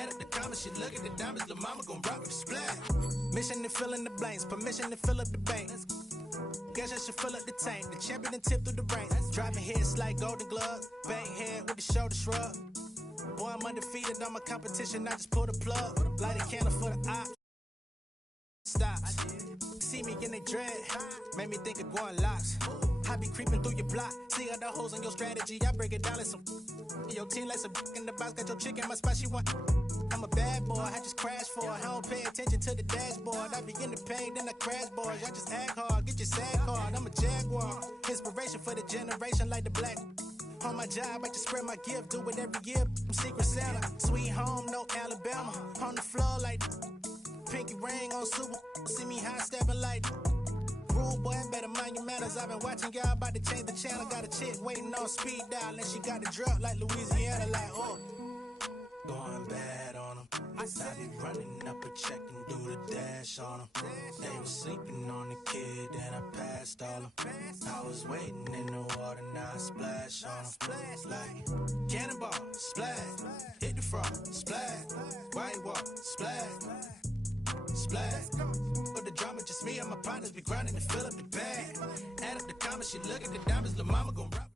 Add up the comments, she look at the diamonds, the mama gon' rock with splat. Mission to fill in the blanks, permission to fill up the bank. Guess I should fill up the tank. The champion and tip through the ranks. Driving heads like golden gloves. Bang head with the shoulder shrug. Boy, I'm undefeated on my competition. I just pull the plug. Light a candle for the op. Stops. See me in they dread. Made me think of going locks. I be creeping through your block. See all the holes in your strategy. I break it down like some. Your team like some in the box. Got your chick in my spot. She want. I'm a bad boy. I just crash for her. I don't pay attention to the dashboard. I be in the pain, then I crash boys. Y'all just act hard. Get your sad card. I'm a jaguar. Inspiration for the generation like the black. On my job, I just spread my gift. Do it every year. I'm Secret Santa. Sweet home, no Alabama. On the floor like pinky ring on super. See me high stepping like. Rude boy, better mind your manners. I've been watching y'all about to change the channel. Got a chick waiting on speed dial, and she got the drop like Louisiana, like oh. Going bad on them. I be running up a check and do the dash on them. They was sleeping on the kid, then I passed all them. I was waiting in the water, now I splash on them. Like cannonball, splash. Hit the frog, splash. White walk, splash. Splash. But the drama just me and my partners be grinding to fill up the bag. Add up the comments, she look at the diamonds, the mama gon' rock.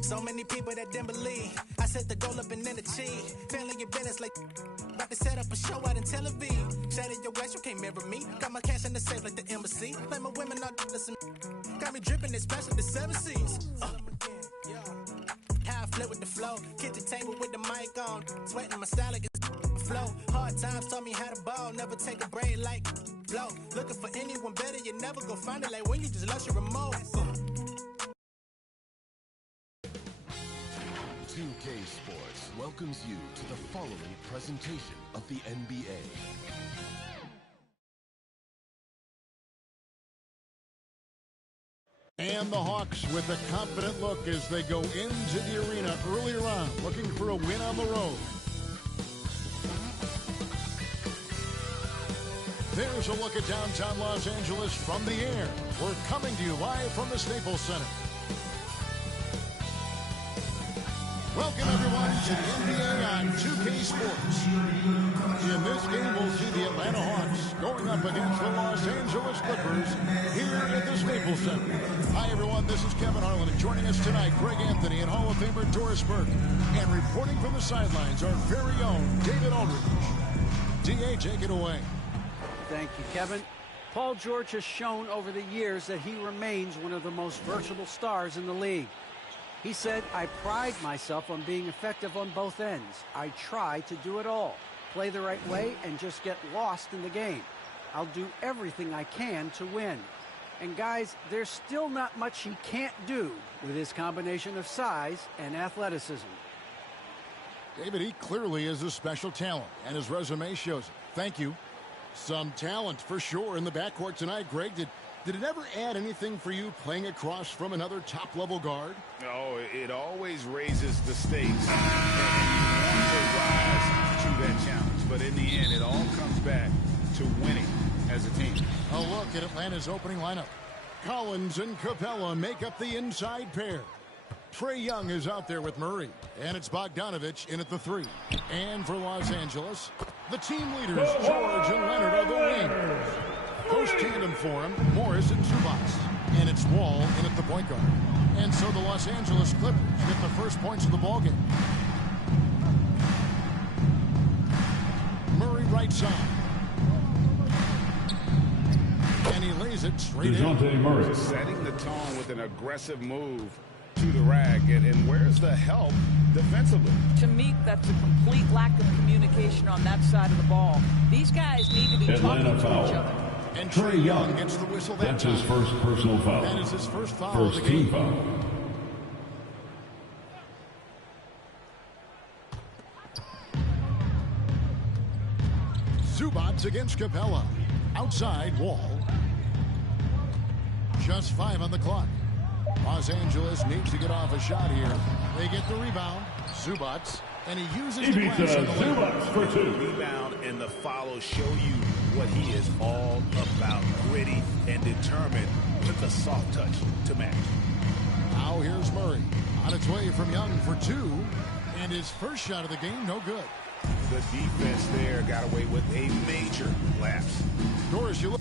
So many people that didn't believe. I set the goal up and then achieve. Failing your business like about to set up a show out in Tel Aviv. Shattered your glass, you can't mirror me. Got my cash in the safe like the embassy. Like my women all listen. Got me dripping, especially the 7 Seas. How I flip with the flow. Kitchen table with the mic on. Sweating my style like it's flow. Hard times taught me how to ball. Never take a break like blow. Looking for anyone better, you never go find it. Like when you just lost your remote. 2K Sports welcomes you to the following presentation of the NBA. And the Hawks with a confident look as they go into the arena earlier on, looking for a win on the road. There's a look at downtown Los Angeles from the air. We're coming to you live from the Staples Center. Welcome, everyone, to the NBA on 2K Sports. In this game, we'll see the Atlanta Hawks going up against the Los Angeles Clippers here at the Staples Center. Hi, everyone. This is Kevin Harlan, and joining us tonight, Greg Anthony and Hall of Famer Doris Burke. And reporting from the sidelines, our very own David Aldridge. D.A., take it away. Thank you, Kevin. Paul George has shown over the years that he remains one of the most versatile stars in the league. He said, I pride myself on being effective on both ends. I try to do it all, play the right way, and just get lost in the game. I'll do everything I can to win. And guys, there's still not much he can't do with his combination of size and athleticism. David, he clearly is a special talent, and his resume shows it. Thank you. Some talent for sure in the backcourt tonight. Greg, did it ever add anything for you playing across from another top-level guard? Oh, it always raises the stakes. And you want to rise to that challenge. But in the end, it all comes back to winning as a team. A look at Atlanta's opening lineup. Collins and Capella make up the inside pair. Trae Young is out there with Murray. And it's Bogdanovich in at the 3. And for Los Angeles, the team leaders, George and Leonard, are the wings. Post tandem for him, Morris and Zubac. And it's Wall in at the point guard. And so the Los Angeles Clippers get the first points of the ballgame. Murray right side. And he lays it straight in. Murray setting the tone with an aggressive move to the rack. And where's the help defensively? To me, that's a complete lack of communication on that side of the ball. These guys need to be talking to each other. And Trae Young gets the whistle that time. That's his first personal foul. That is his first foul of the team game. foul. Zubac against Capella. Outside, Wall. Just 5 on the clock. Los Angeles needs to get off a shot here. They get the rebound. Zubac. And he uses the glass on the Zubac for 2. The rebound and the follow show you what he is all about. Gritty and determined with a soft touch to match. Now here's Murray. On its way from Young for 2. And his first shot of the game, no good. The defense there got away with a major lapse. Doris, you look.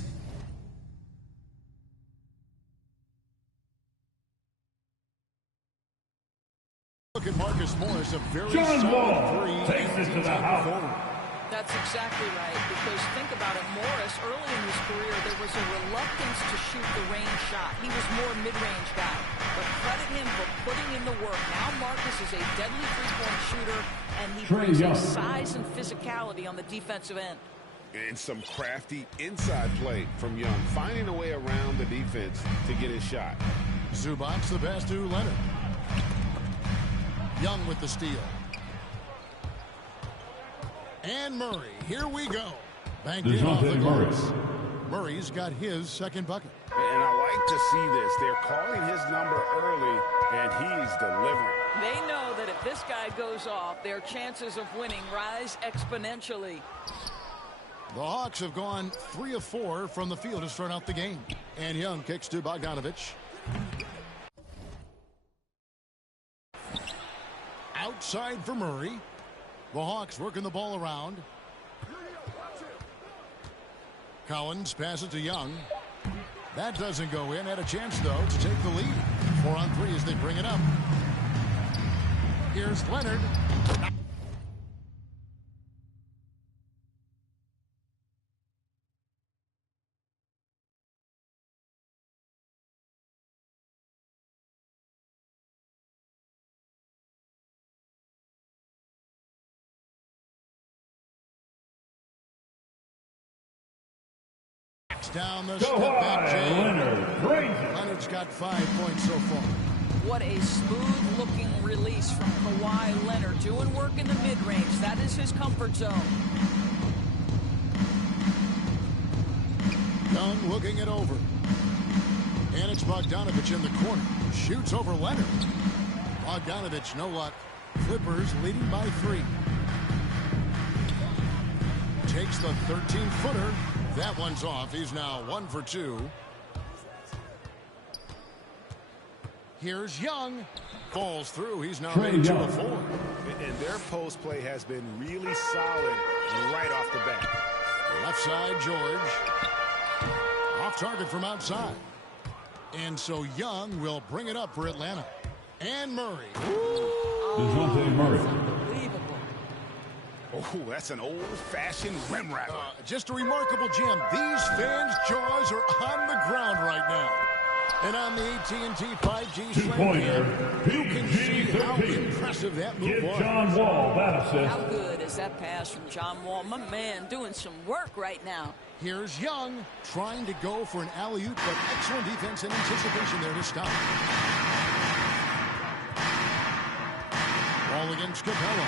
Look at Marcus Morris, a very solid three. Takes it to the house. That's exactly right, because think about it, Morris, early in his career, there was a reluctance to shoot the range shot. He was more a mid-range guy, but credit him for putting in the work. Now Marcus is a deadly three-point shooter, and he brings his size and physicality on the defensive end. And some crafty inside play from Young, finding a way around the defense to get his shot. Zubac the pass to Leonard. Young with the steal. And Murray, here we go. Banked in off the glass. Murray's got his second bucket. And I like to see this. They're calling his number early, and he's delivering. They know that if this guy goes off, their chances of winning rise exponentially. The Hawks have gone 3 of 4 from the field to start out the game. And Young kicks to Bogdanovich. Outside for Murray. The Hawks working the ball around. Collins passes to Young. That doesn't go in. Had a chance, though, to take the lead. 4 on 3 as they bring it up. Here's Leonard. Down the step back, Leonard's got 5 points so far. What a smooth-looking release from Kawhi Leonard. Doing work in the mid-range. That is his comfort zone. Young looking it over. And it's Bogdanovich in the corner. Shoots over Leonard. Bogdanovich, no luck. Clippers leading by 3. Takes the 13-footer. That one's off. He's now 1 for 2. Here's Young. Falls through. He's now made 2 of 4. And their post play has been really solid right off the bat. Left side, George. Off target from outside. And so Young will bring it up for Atlanta. And Murray. DeJounte Murray. Unbelievable. Oh, that's an old-fashioned rim rattler. Just a remarkable jam. These fans' jaws are on the ground right now. And on the AT&T 5G Two-pointer, you can see how impressive that move was. John Wall that assist. How good is that pass from John Wall? My man doing some work right now. Here's Young trying to go for an alley-oop, but excellent defense and anticipation there to stop. Ball against Capella.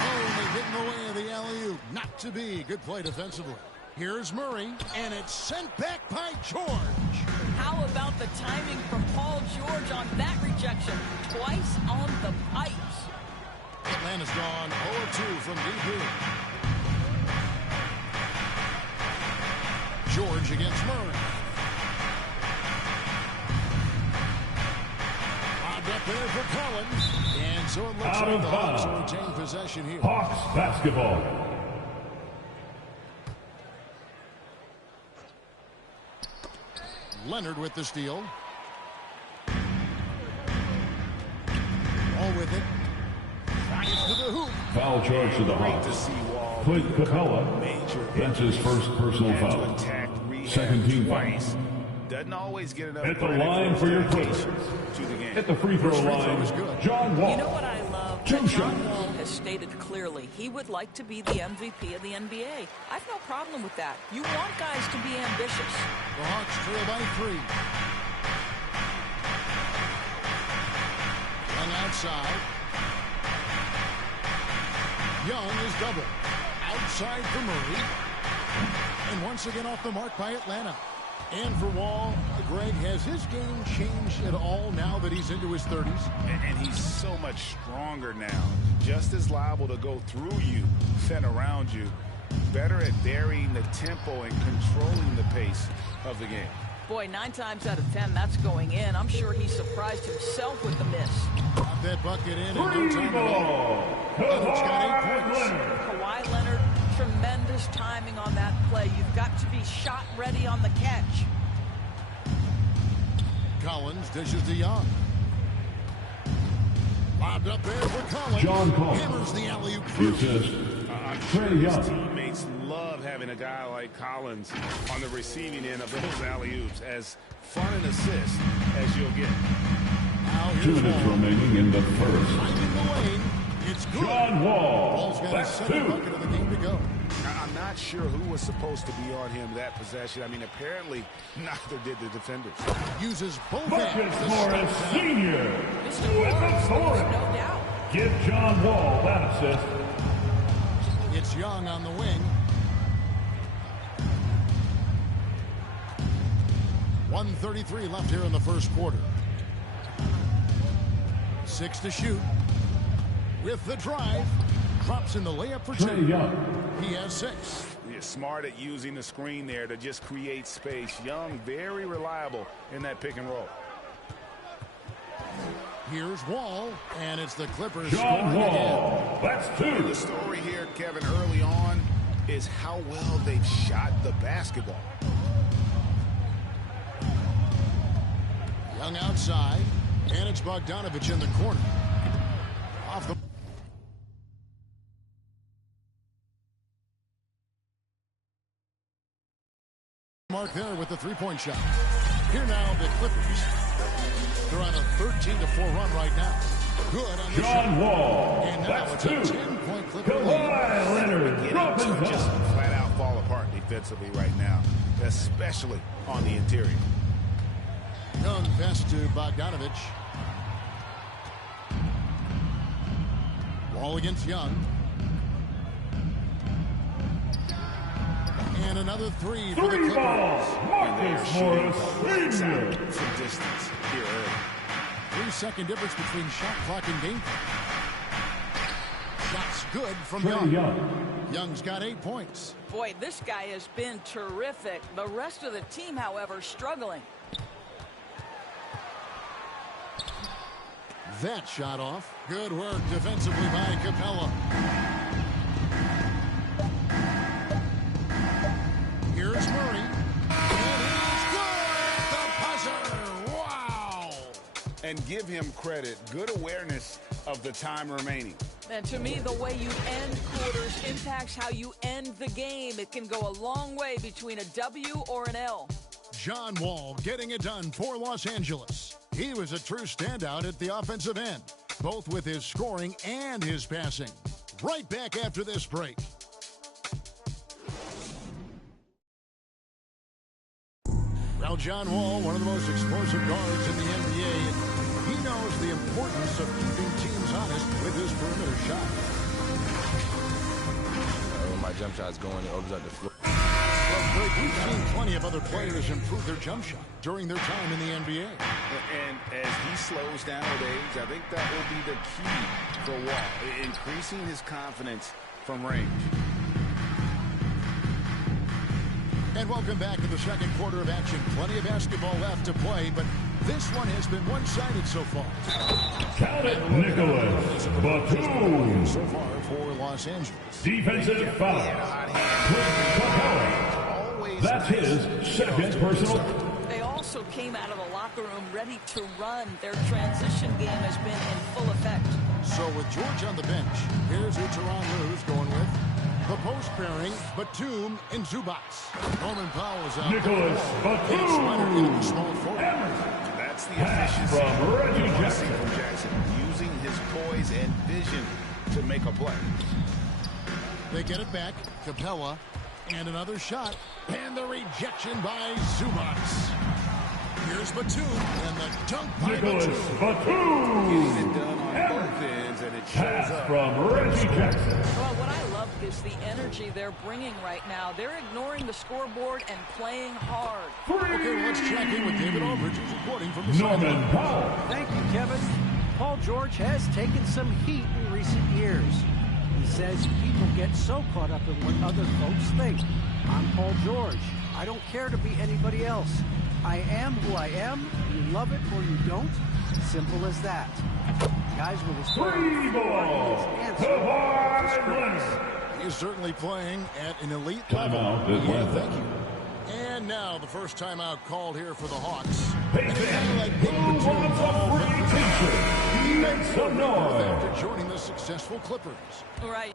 Oh, they get in the way of the alley-oop. Not to be. Good play defensively. Here's Murray, and it's sent back by George. How about the timing from Paul George on that rejection? Twice on the pipes. Atlanta's gone 0-2 from deep. George against Murray. Lobbed up there for Collins. And so it looks Out like the of Hawks will bounds. retain possession here. Hawks basketball. Leonard with the steal. All with it. Drives to the hoop. Foul charge to the Great Hawks. to see Wall. Clint Capella. Major That's his first personal had to foul. attack, rehab Second team foul. twice. Doesn't always get enough At the credit line for your dedication Clippers. to the game. At the free throw line, was good. John Wall. You know what I love? Two That John shots. Wall has stated clearly he would like to be the MVP of the NBA. I've no problem with that. You want guys to be ambitious. The Hawks trail by 3. Young outside. Young is double. Outside for Murray. And once again off the mark by Atlanta. And for Wall, Greg, has his game changed at all now that he's into his 30s? And he's so much stronger now. Just as liable to go through you than around you. Better at varying the tempo and controlling the pace of the game. Boy, 9 times out of 10, that's going in. I'm sure he surprised himself with the miss. Got that bucket in and no Free time at all. ball. Leonard's got 8 Kawhi points. Leonard. Kawhi Leonard be shot ready on the catch. Collins dishes to Young. Lobbed up there for Collins. John Collins. Hammers the alley-oop The through. assist. I'm Trey sure his Young. teammates love having a guy like Collins on the receiving end of those alley-oops. As fun an assist as you'll get. Now 2 here's minutes Wall. remaining in the first. Finding the lane. It's good. John Wall. Ball's got That's a second 2. bucket of the game to go. I'm not sure who was supposed to be on him that possession. I mean, apparently neither did the defenders. Uses both Marcus hands to Morris stop Sr. Mr. with Morris, the there's score. no doubt. Give John Wall that assist. that. It's Young on the wing. 1:33 left here in the first quarter. 6 to shoot. With the drive. Drops in the layup for Trey 2. Young. He has 6. He's smart at using the screen there to just create space. Young, very reliable in that pick and roll. Here's Wall, and it's the Clippers John scoring again. Wall. That's The 2. story here, Kevin, early on is how well they've shot the basketball. Young outside, and it's Bogdanovich in the corner. Off the mark there with the three-point shot. Here now, the Clippers. They're on a 13-4 run right now. Good on the John shot. Wall. And now That's it's a 2. 10-point Clipper lead. Kawhi Leonard. Beginning Dropping to just down. flat out fall apart defensively right now, especially on the interior. Young pass to Bogdanovich. Wall against Young. And another three for the 3 Clippers. ball. Marcus Morris Sr. Some distance here early. 3-second difference between shot clock and game clock. Shots good from Trey Young. Young. Young's got 8 points. Boy, this guy has been terrific. The rest of the team, however, struggling. That shot off. Good work defensively by Capella. Here's Murray. And he's good! The buzzer! Wow! And give him credit. Good awareness of the time remaining. And to me, the way you end quarters impacts how you end the game. It can go a long way between a W or an L. John Wall getting it done for Los Angeles. He was a true standout at the offensive end, both with his scoring and his passing. Right back after this break. Well, John Wall, one of the most explosive guards in the NBA, and he knows the importance of keeping teams honest with his perimeter shot. When my jump shot's going, it opens up the floor. Well, Greg, we've seen plenty of other players improve their jump shot during their time in the NBA. And as he slows down with age, I think that will be the key for Wall, increasing his confidence from range. And welcome back to the second quarter of action. Plenty of basketball left to play, but this one has been one-sided so far. Count it, Nicholas Batum. So far for Los Angeles. Defensive foul. Clint Capella. That's his second personal. They also came out of the locker room ready to run. Their transition game has been in full effect. So with George on the bench, here's who Tyronn Lue's going with. The post pairing, Batum and Zubac. Norman Powell's out. Nicholas Batum. Small forward. That's the Pass efficiency from Reggie we want to see Jackson. from Jackson, using his poise and vision to make a play. They get it back. Capella. And another shot. And the rejection by Zubac. Here's Batum. And the dunk by Nicholas Batum. Batum. Getting it done on both ends, and it shows Pass up. from Reggie Jackson. Well, what I love is the energy they're bringing right now. They're ignoring the scoreboard and playing hard. Okay, let's check in with David Aldridge, who's reporting from the Norman sideline. Powell. Thank you, Kevin. Paul George has taken some heat in recent years. He says people get so caught up in what other folks think. I'm Paul George. I don't care to be anybody else. I am who I am. You love it or you don't. Simple as that. Guys with his 3 ball. Kawhi Leonard. He's certainly playing at an elite Timeout, level. Yeah, Atlanta. thank you. And now the first timeout called here for the Hawks. Who wants a free t-shirt? Make some noise. After joining the successful Clippers. Right.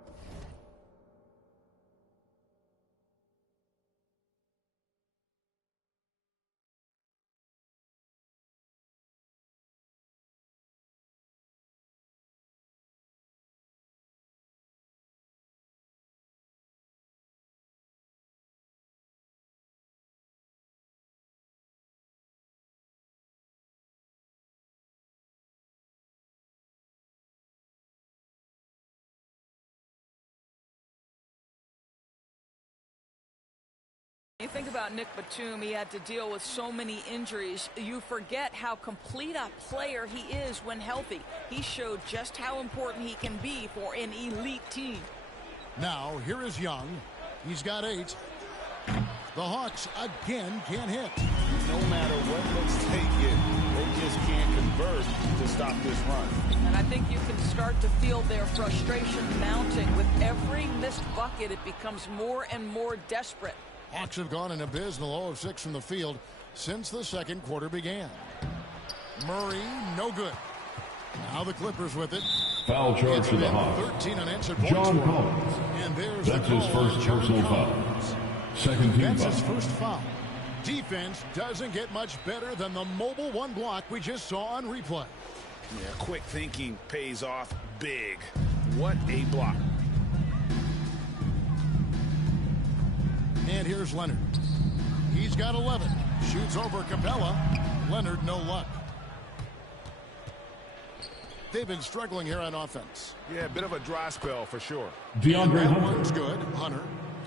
You think about Nick Batum, he had to deal with so many injuries. You forget how complete a player he is when healthy. He showed just how important he can be for an elite team. Now, here is Young. He's got 8. The Hawks again can't hit. No matter what looks take it, they just can't convert to stop this run. And I think you can start to feel their frustration mounting. With every missed bucket, it becomes more and more desperate. Hawks have gone an abysmal 0 of 6 from the field since the second quarter began. Murray, no good. Now the Clippers with it. Foul charge to the Hawks. 13 unanswered points. John Collins. And there's That's the his call first on John personal foul. Collins. Second team That's foul. his first foul. Defense doesn't get much better than the mobile one block we just saw on replay. Yeah, quick thinking pays off big. What a block. And here's Leonard. He's got 11. Shoots over Capella. Leonard, no luck. They've been struggling here on offense. Yeah, a bit of a dry spell for sure. DeAndre That Hunter. one's good. Hunter.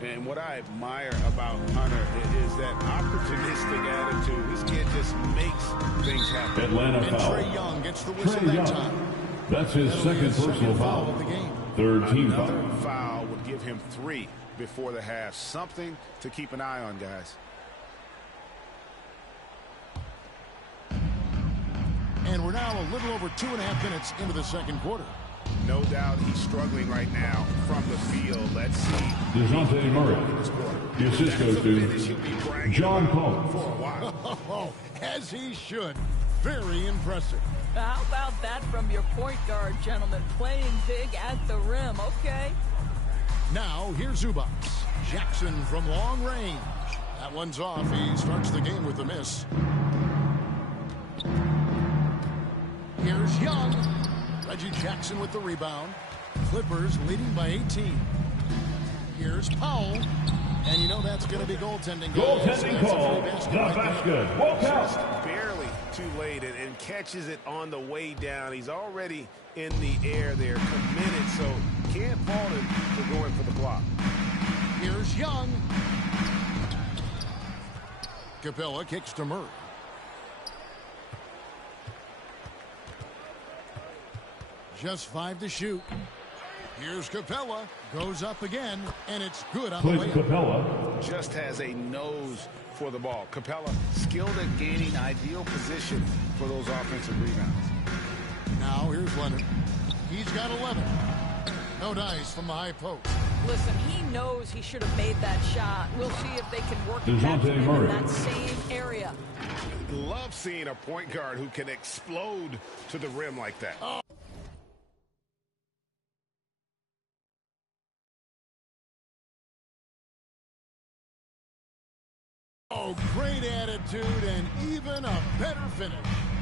And what I admire about Hunter is that opportunistic attitude. This kid just makes things happen. Atlanta And foul. Trey Young gets the whistle Trey that Young. time. That's his That'll be second his personal foul foul. of the game. Third team Another foul. foul would give him 3 before the half. Something to keep an eye on, guys. And we're now a little over 2.5 minutes into the second quarter. No doubt he's struggling right now from the field. Let's see. DeJounte Murray. The assist goes Finish he'll be to bragging John about Collins. for a while. Oh, as he should. Very impressive. How about that from your point guard, gentlemen? Playing big at the rim, okay? Now, here's Zubac. Jackson from long range. That one's off. He starts the game with a miss. Here's Young. Reggie Jackson with the rebound. Clippers leading by 18. Here's Powell. And you know that's going to be goaltending. Goaltending call. The basket. Walk Just out. barely too late and catches it on the way down. He's already in the air there, committed, so can't fault him for going for the block. Here's Young. Capella kicks to Murray. Just 5 to shoot. Here's Capella. Goes up again, and it's good on the way Clint up. Capella. Just has a nose for the ball. Capella skilled at gaining ideal position for those offensive rebounds. Now here's Leonard. He's got 11. No dice from the high post. Listen, he knows he should have made that shot. We'll see if they can work it back DeJounte to him in Murray. that same area. Love seeing a point guard who can explode to the rim like that. Oh, great attitude and even a better finish.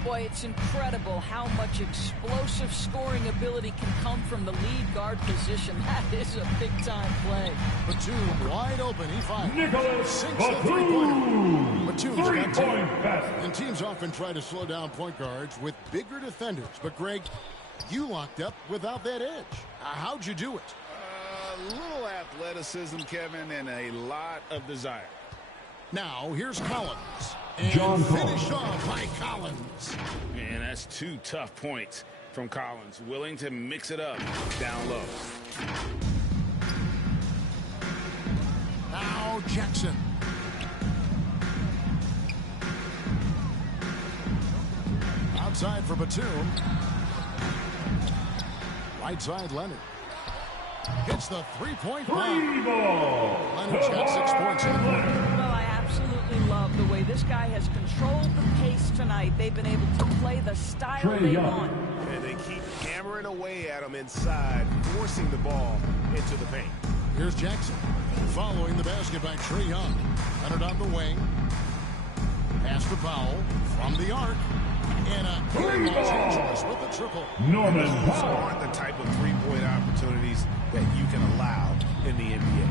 Boy, it's incredible how much explosive scoring ability can come from the lead guard position. That is a big-time play. Batum wide open. He fires. Nicholas Sinks the three-pointer. Batum. Batum's got 2. Three-point basket. And teams often try to slow down point guards with bigger defenders. But, Greg, you locked up without that edge. How'd you do it? A little athleticism, Kevin, and a lot of desire. Now, here's Collins. And John finish Collins. off by Collins. And that's 2 tough points from Collins. Willing to mix it up down low. Now, Jackson. Outside for Batum. Right side, Leonard. Hits the three-point Three line. ball. Leonard's got 6 points in the quarter. Well, I absolutely This guy has controlled the pace tonight. They've been able to play the style they want. And they keep hammering away at him inside, forcing the ball into the paint. Here's Jackson following the basket by Trae Young. Leonard on the wing. Pass to Powell from the arc. And a Los Angeles with the triple. Norman Those Powell. aren't the type of three-point opportunities that you can allow in the NBA.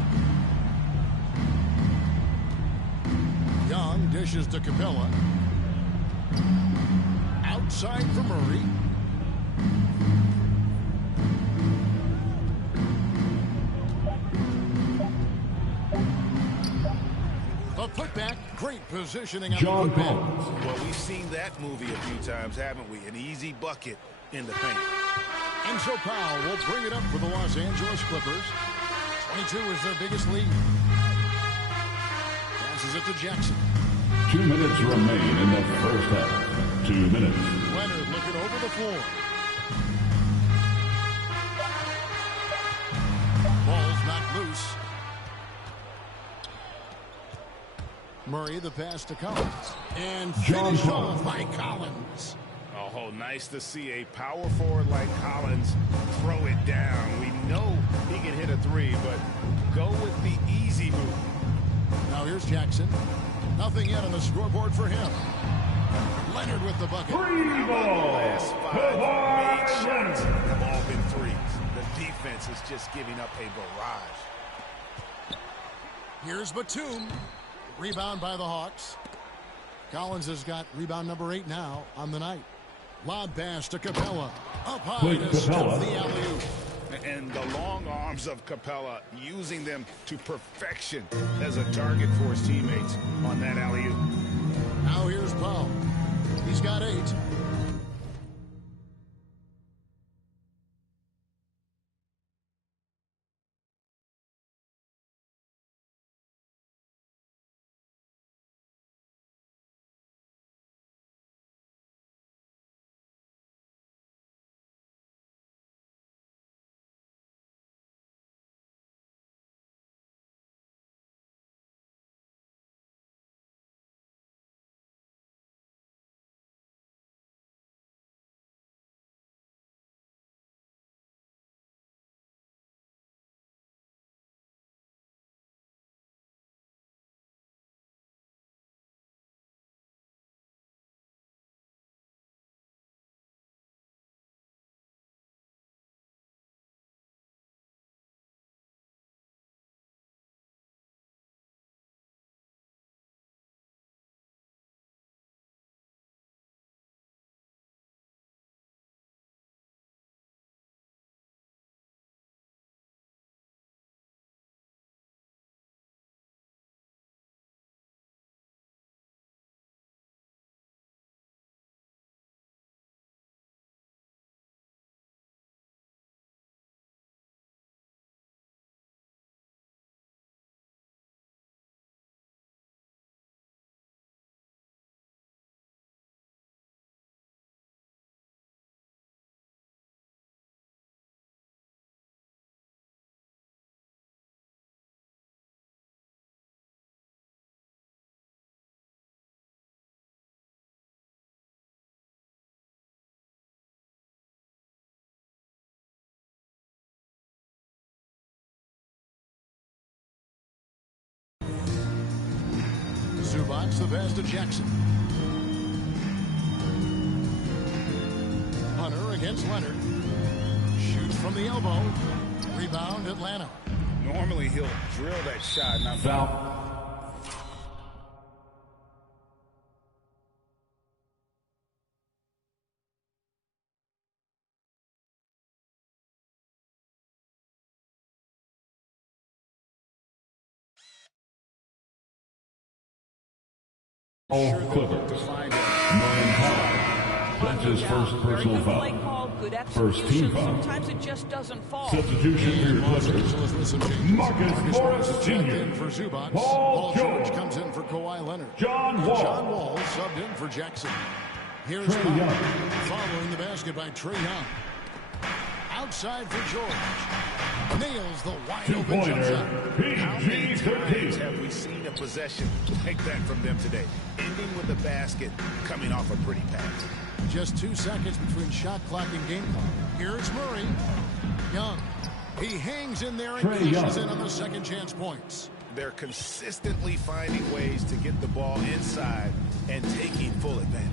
Young dishes to Capella. Outside for Murray. A putback. Great positioning on John the putback. Collins. Well, we've seen that movie a few times, haven't we? An easy bucket in the paint. And so Powell will bring it up for the Los Angeles Clippers. 22 is their biggest lead. Passes it to Jackson. 2 minutes remain in the first half. 2 minutes. Leonard looking over the floor. Ball's knocked loose. Murray, the pass to Collins. And John finished Collins. off by Collins. Oh, nice to see a power forward like Collins throw it down. We know he can hit a three, but go with the easy move. Now here's Jackson. Nothing yet on the scoreboard for him. Leonard with the bucket. Free ball. Last five made shots have all been threes. The defense is just giving up a barrage. Here's Batum. Rebound by the Hawks. Collins has got rebound number 8 now on the night. Lob pass to Capella. Up high Quick to stuff Capella. the alley-oop. And the long arms of Capella, using them to perfection as a target for his teammates on that alley-oop. Now here's Powell. He's got 8. Zubac, the pass to Jackson. Hunter against Leonard. Shoots from the elbow. Rebound, Atlanta. Normally he'll drill that shot. Now Foul. All Clippers. Norman Powell. That's his first personal foul. First team foul. Sometimes it just doesn't fall. Substitution for your Clippers. Marcus Morris Jr. For Zubac. Paul George George. comes in for Kawhi Leonard. John Wall. John Wall subbed in for Jackson. Here's Trae Powell, Young. following the basket by Trae Young. Outside for George. Nails the wide open jump Two-pointer. shot. how many times PG-13. have we seen a possession like that from them today. Ending with a basket, coming off a pretty pass. Just 2 seconds between shot clock and game clock. Here's Murray. Young. He hangs in there and cashes in on the second chance points. They're consistently finding ways to get the ball inside and taking full advantage.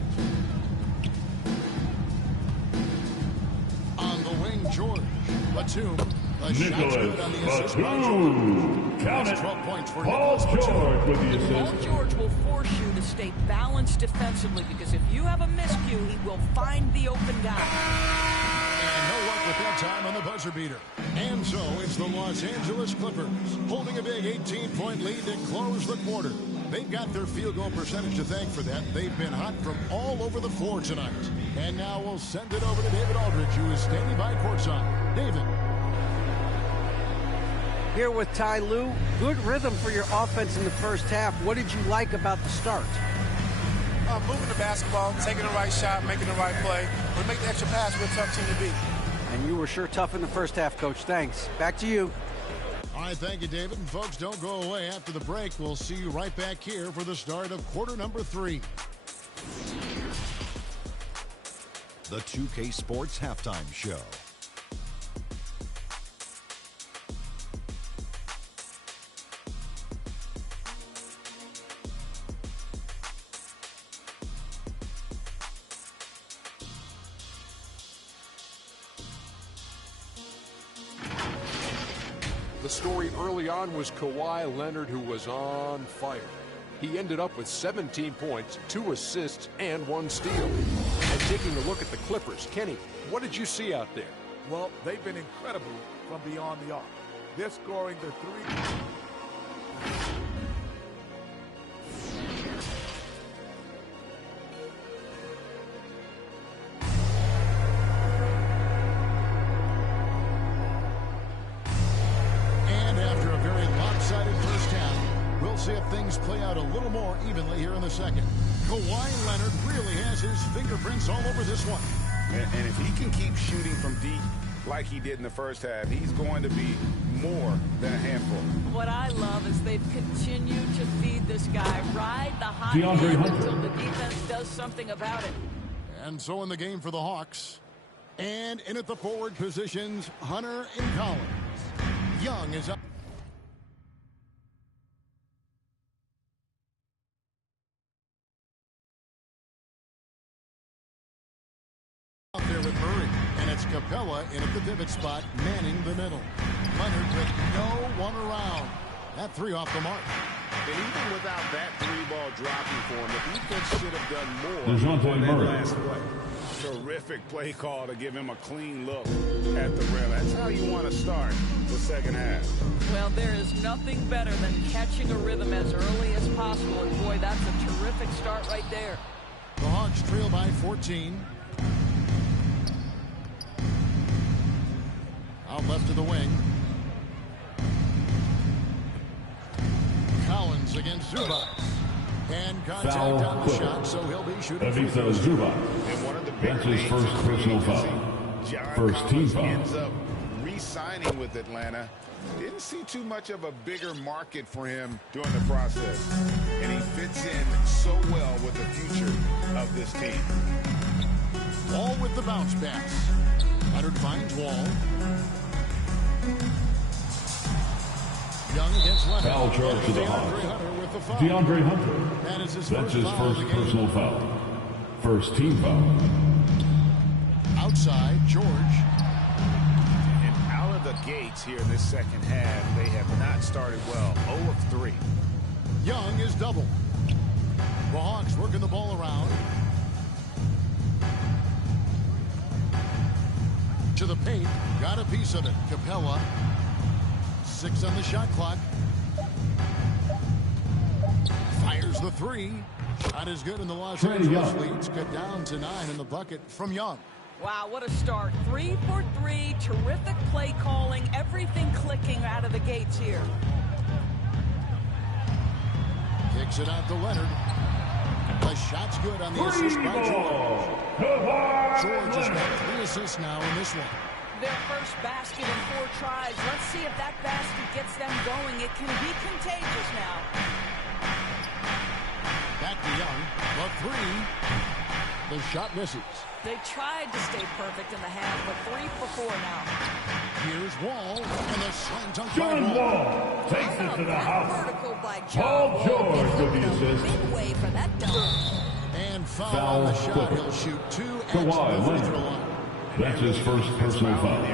On the wing, George. Batum. Nicholas Batum. Count it. 12 points for Paul Nicholas George with the Paul assist. George will force you to stay balanced defensively because if you have a miscue, he will find the open guy. And no luck with that time on the buzzer beater. And so it's the Los Angeles Clippers holding a big 18-point lead to close the quarter. They've got their field goal percentage to thank for that. They've been hot from all over the floor tonight. And now we'll send it over to David Aldridge, who is standing by courtside. David. Here with Ty Lue. Good rhythm for your offense in the first half. What did you like about the start? Moving the basketball, taking the right shot, making the right play. We'll make the extra pass, we're a tough team to beat. And you were sure tough in the first half, Coach. Thanks. Back to you. All right, thank you, David. And folks, don't go away. After the break, we'll see you right back here for the start of quarter number 3. The 2K Sports Halftime Show. The story early on was Kawhi Leonard, who was on fire. He ended up with 17 points, 2 assists, and 1 steal. And taking a look at the Clippers, Kenny, what did you see out there? Well, they've been incredible from beyond the arc. They're scoring the 3. See if things play out a little more evenly here in the second. Kawhi Leonard really has his fingerprints all over this one. And if he can keep shooting from deep like he did in the first half, he's going to be more than a handful. What I love is they've continued to feed this guy, ride the hot hand until the defense does something about it. And so in the game for the Hawks, and in at the forward positions, Hunter and Collins. Young is up. Out there with Murray, and it's Capella in at the pivot spot, manning the middle. Leonard with no one around. That 3 off the mark. And even without that 3-ball dropping for him, the defense should have done more on that last play. Terrific play call to give him a clean look at the rim. That's how you want to start the second half. Well, there is nothing better than catching a rhythm as early as possible. And boy, that's a terrific start right there. The Hawks trail by 14. Out left to the wing. Collins against Zubac. And contact on the shot, so he'll be shooting. Ivica Zubac. That's his first personal foul. First team foul. Ends up re-signing with Atlanta. Didn't see too much of a bigger market for him during the process. And he fits in so well with the future of this team. Wall with the bounce pass. Leonard finds Wall. Young against Leonard. Foul charge to the Hawks. DeAndre Hunter. That's his first personal foul. First team foul. Outside, George. And out of the gates here in this second half, they have not started well. 0 of 3. Young is double. The Hawks working the ball around. To the paint. Got a piece of it. Capella. 6 on the shot clock. Fires the 3. Not as good in the Los Angeles leads. Cut down to 9 in the bucket from Young. Wow, what a start. 3 for 3. Terrific play calling. Everything clicking out of the gates here. Kicks it out to Leonard. The shot's good on the assist by George. George has got 3 assists now in this one. Their first basket in 4 tries. Let's see if that basket gets them going. It can be contagious now. Young. The three. The shot misses. They tried to stay perfect in the half, but 3 for 4 now. Here's Wall, and the slam dunk by John Wall takes it to the house. Paul George with the assist. Midway for that dunk. And foul on the shot. He'll shoot 2 at Kawhi the free throw Leonard. line. That's his first personal foul.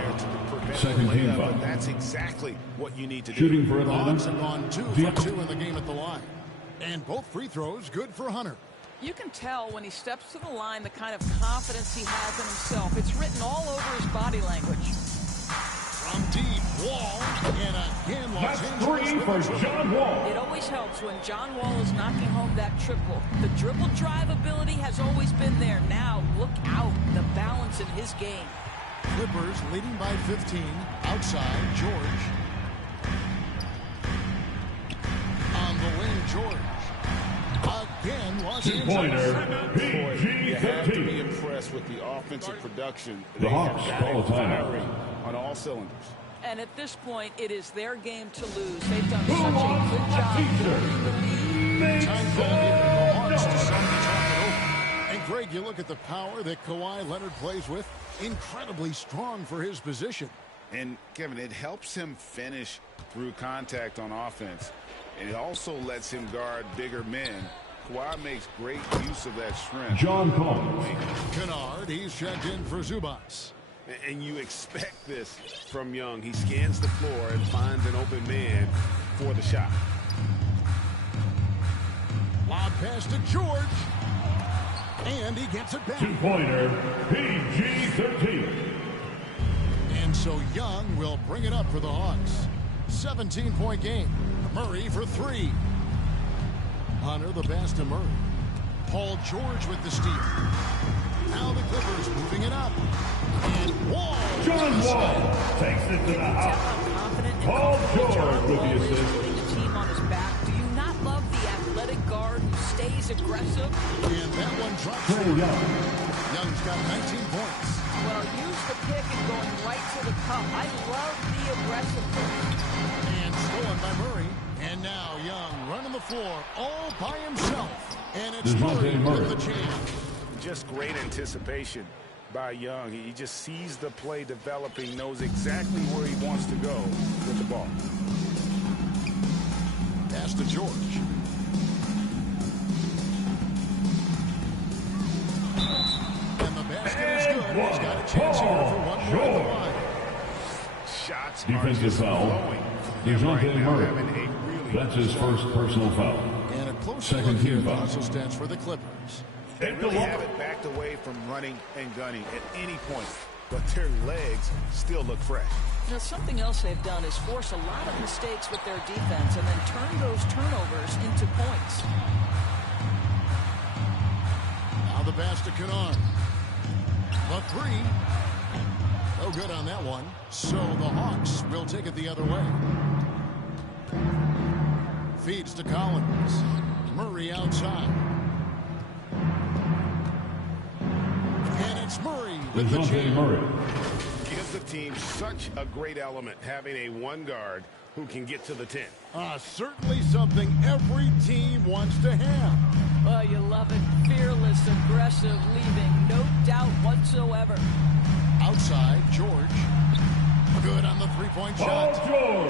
Second team foul. That's exactly what you need to do. Shooting for The Hawks have Atlanta. gone 2 for 2 in the game at the line. And both free throws good for Hunter. You can tell when he steps to the line the kind of confidence he has in himself. It's written all over his body language. From deep, Wall, and again Los That's Angeles 3 for with a John Wall. It always helps when John Wall is knocking home that triple. The dribble drive ability has always been there. Now, look out, the balance in his game. Clippers leading by 15. Outside, George. On the wing, George. Again, Los Angeles. Two-pointer, You have to be PG-13. impressed with the offensive production. The Hawks call a timeout. Firing on all cylinders. And at this point, it is their game to lose. They've done such a good job building the lead. Time call here. The Hawks decide to talk it over. And Greg, you look at the power that Kawhi Leonard plays with. Incredibly strong for his position. And, Kevin, it helps him finish through contact on offense. It also lets him guard bigger men. Kawhi makes great use of that strength. John Collins. Kennard, he's checked in for Zubats. And you expect this from Young. He scans the floor and finds an open man for the shot. Lob pass to George. And he gets it back. Two-pointer, PG-13. And so Young will bring it up for the Hawks. 17-point game. Murray for 3. Hunter the pass to Murray. Paul George with the steal. Now the Clippers moving it up. And Wall. John Wall takes it to the house. Paul George with the assist. Putting the team on his back. Do you not love the athletic guard who stays aggressive? And that one drops. Young's got 19 points. Well, use the pick and going right to the cup. I love the aggressiveness. And stolen by Murray. And now Young running the floor all by himself. And it's Murray with the jam. Just great anticipation by Young. He just sees the play developing, knows exactly where he wants to go with the ball. Pass to George. And the basket is good. He's got a chance here for one more at the line. Shots Defensive foul. DeJounte Murray. That's his first personal foul. And a close Second look here team at the foul. hustle stats for the Clippers. They really haven't backed away from running and gunning at any point, but their legs still look fresh. Now, something else they've done is force a lot of mistakes with their defense and then turn those turnovers into points. Now the pass to Kennard. The 3. No good on that one. So the Hawks will take it the other way. Feeds to Collins. Murray outside. And it's Murray with the jam. Murray. Gives the team such a great element having a one guard who can get to the 10. Certainly something every team wants to have. Well, you love it. Fearless, aggressive, leaving no doubt whatsoever. Outside, George. Good on the three-point shot.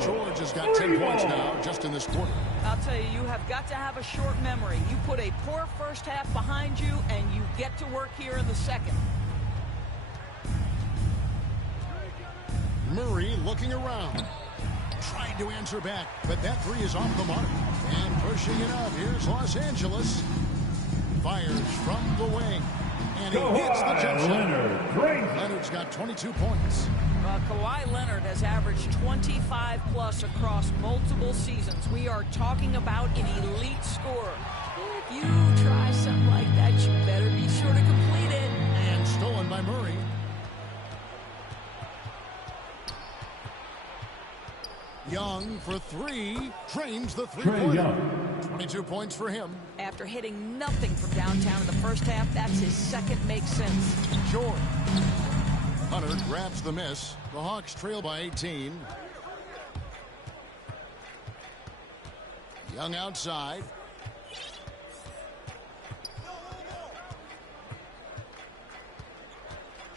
George has got 10 points now just in this quarter. I'll tell you, you have got to have a short memory. You put a poor first half behind you, and you get to work here in the second. Murray looking around. Trying to answer back, but that 3 is off the mark. And pushing it up, here's Los Angeles. Fires from the wing. And he hits the jump shot. Leonard's got 22 points. Kawhi Leonard has averaged 25-plus across multiple seasons. We are talking about an elite scorer. If you try something like that, you better be sure to complete it. And stolen by Murray. Young for 3. Drains the three-pointer. 22 points for him. After hitting nothing from downtown in the first half, that's his second makes sense. George. Hunter grabs the miss. The Hawks trail by 18. Young outside.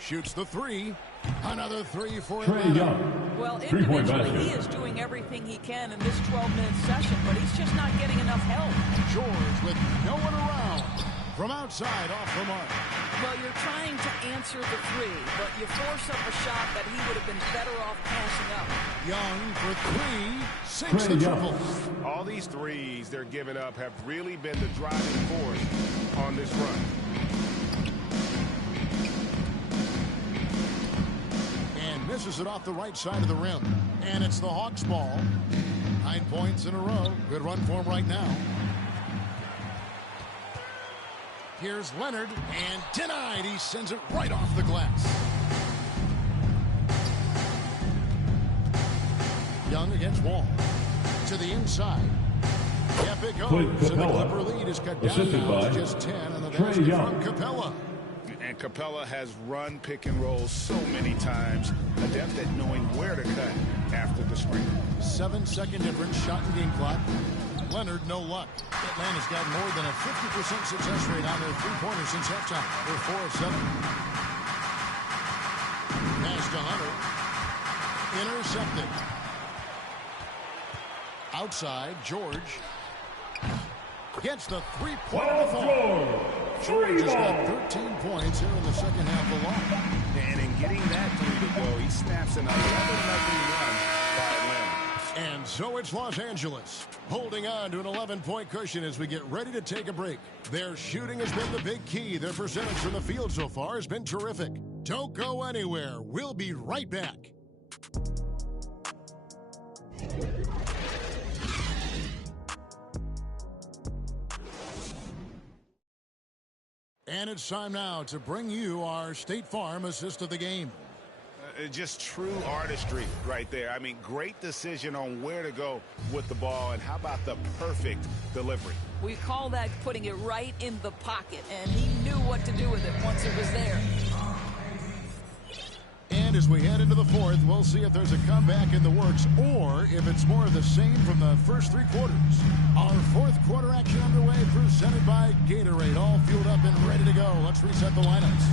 shoots the three. Another three for Trae Atlanta. Young. Well, 3-point individually, basket. he is doing everything he can in this 12-minute session, but he's just not getting enough help. George with no one around. From outside, off the mark. Well, you're trying to answer the three, but you force up a shot that he would have been better off passing up. Young for three. Sinks the Trae triple. Young. All these threes they're giving up have really been the driving force on this run. And misses it off the right side of the rim. And it's the Hawks' ball. 9 points in a row. Good run for him right now. Here's Leonard, and denied. He sends it right off the glass. Young against Wall. To the inside. Yep, it goes. And the Clipper lead is cut down now to just 10. And the basket from Capella. And Capella has run pick and roll so many times, adept at knowing where to cut after the screen. 7-second difference, shot and game clock. Leonard, no luck. Atlanta's got more than a 50% success rate on their three-pointers since halftime. They're 4 of 7. Pass to Hunter. Intercepted. Outside, George. Gets the three-pointer to fall. George has got 13 points here in the second half alone. And in getting that three to go, he snaps an 11-0 run by Atlanta. And so it's Los Angeles, holding on to an 11-point cushion as we get ready to take a break. Their shooting has been the big key. Their percentage from the field so far has been terrific. Don't go anywhere. We'll be right back. And it's time now to bring you our State Farm assist of the game. Just true artistry right there. I mean, great decision on where to go with the ball, and how about the perfect delivery? We call that putting it right in the pocket, and he knew what to do with it once it was there. And as we head into the fourth, we'll see if there's a comeback in the works or if it's more of the same from the first three quarters. Our fourth quarter action underway, presented by Gatorade. All fueled up and ready to go. Let's reset the lineups.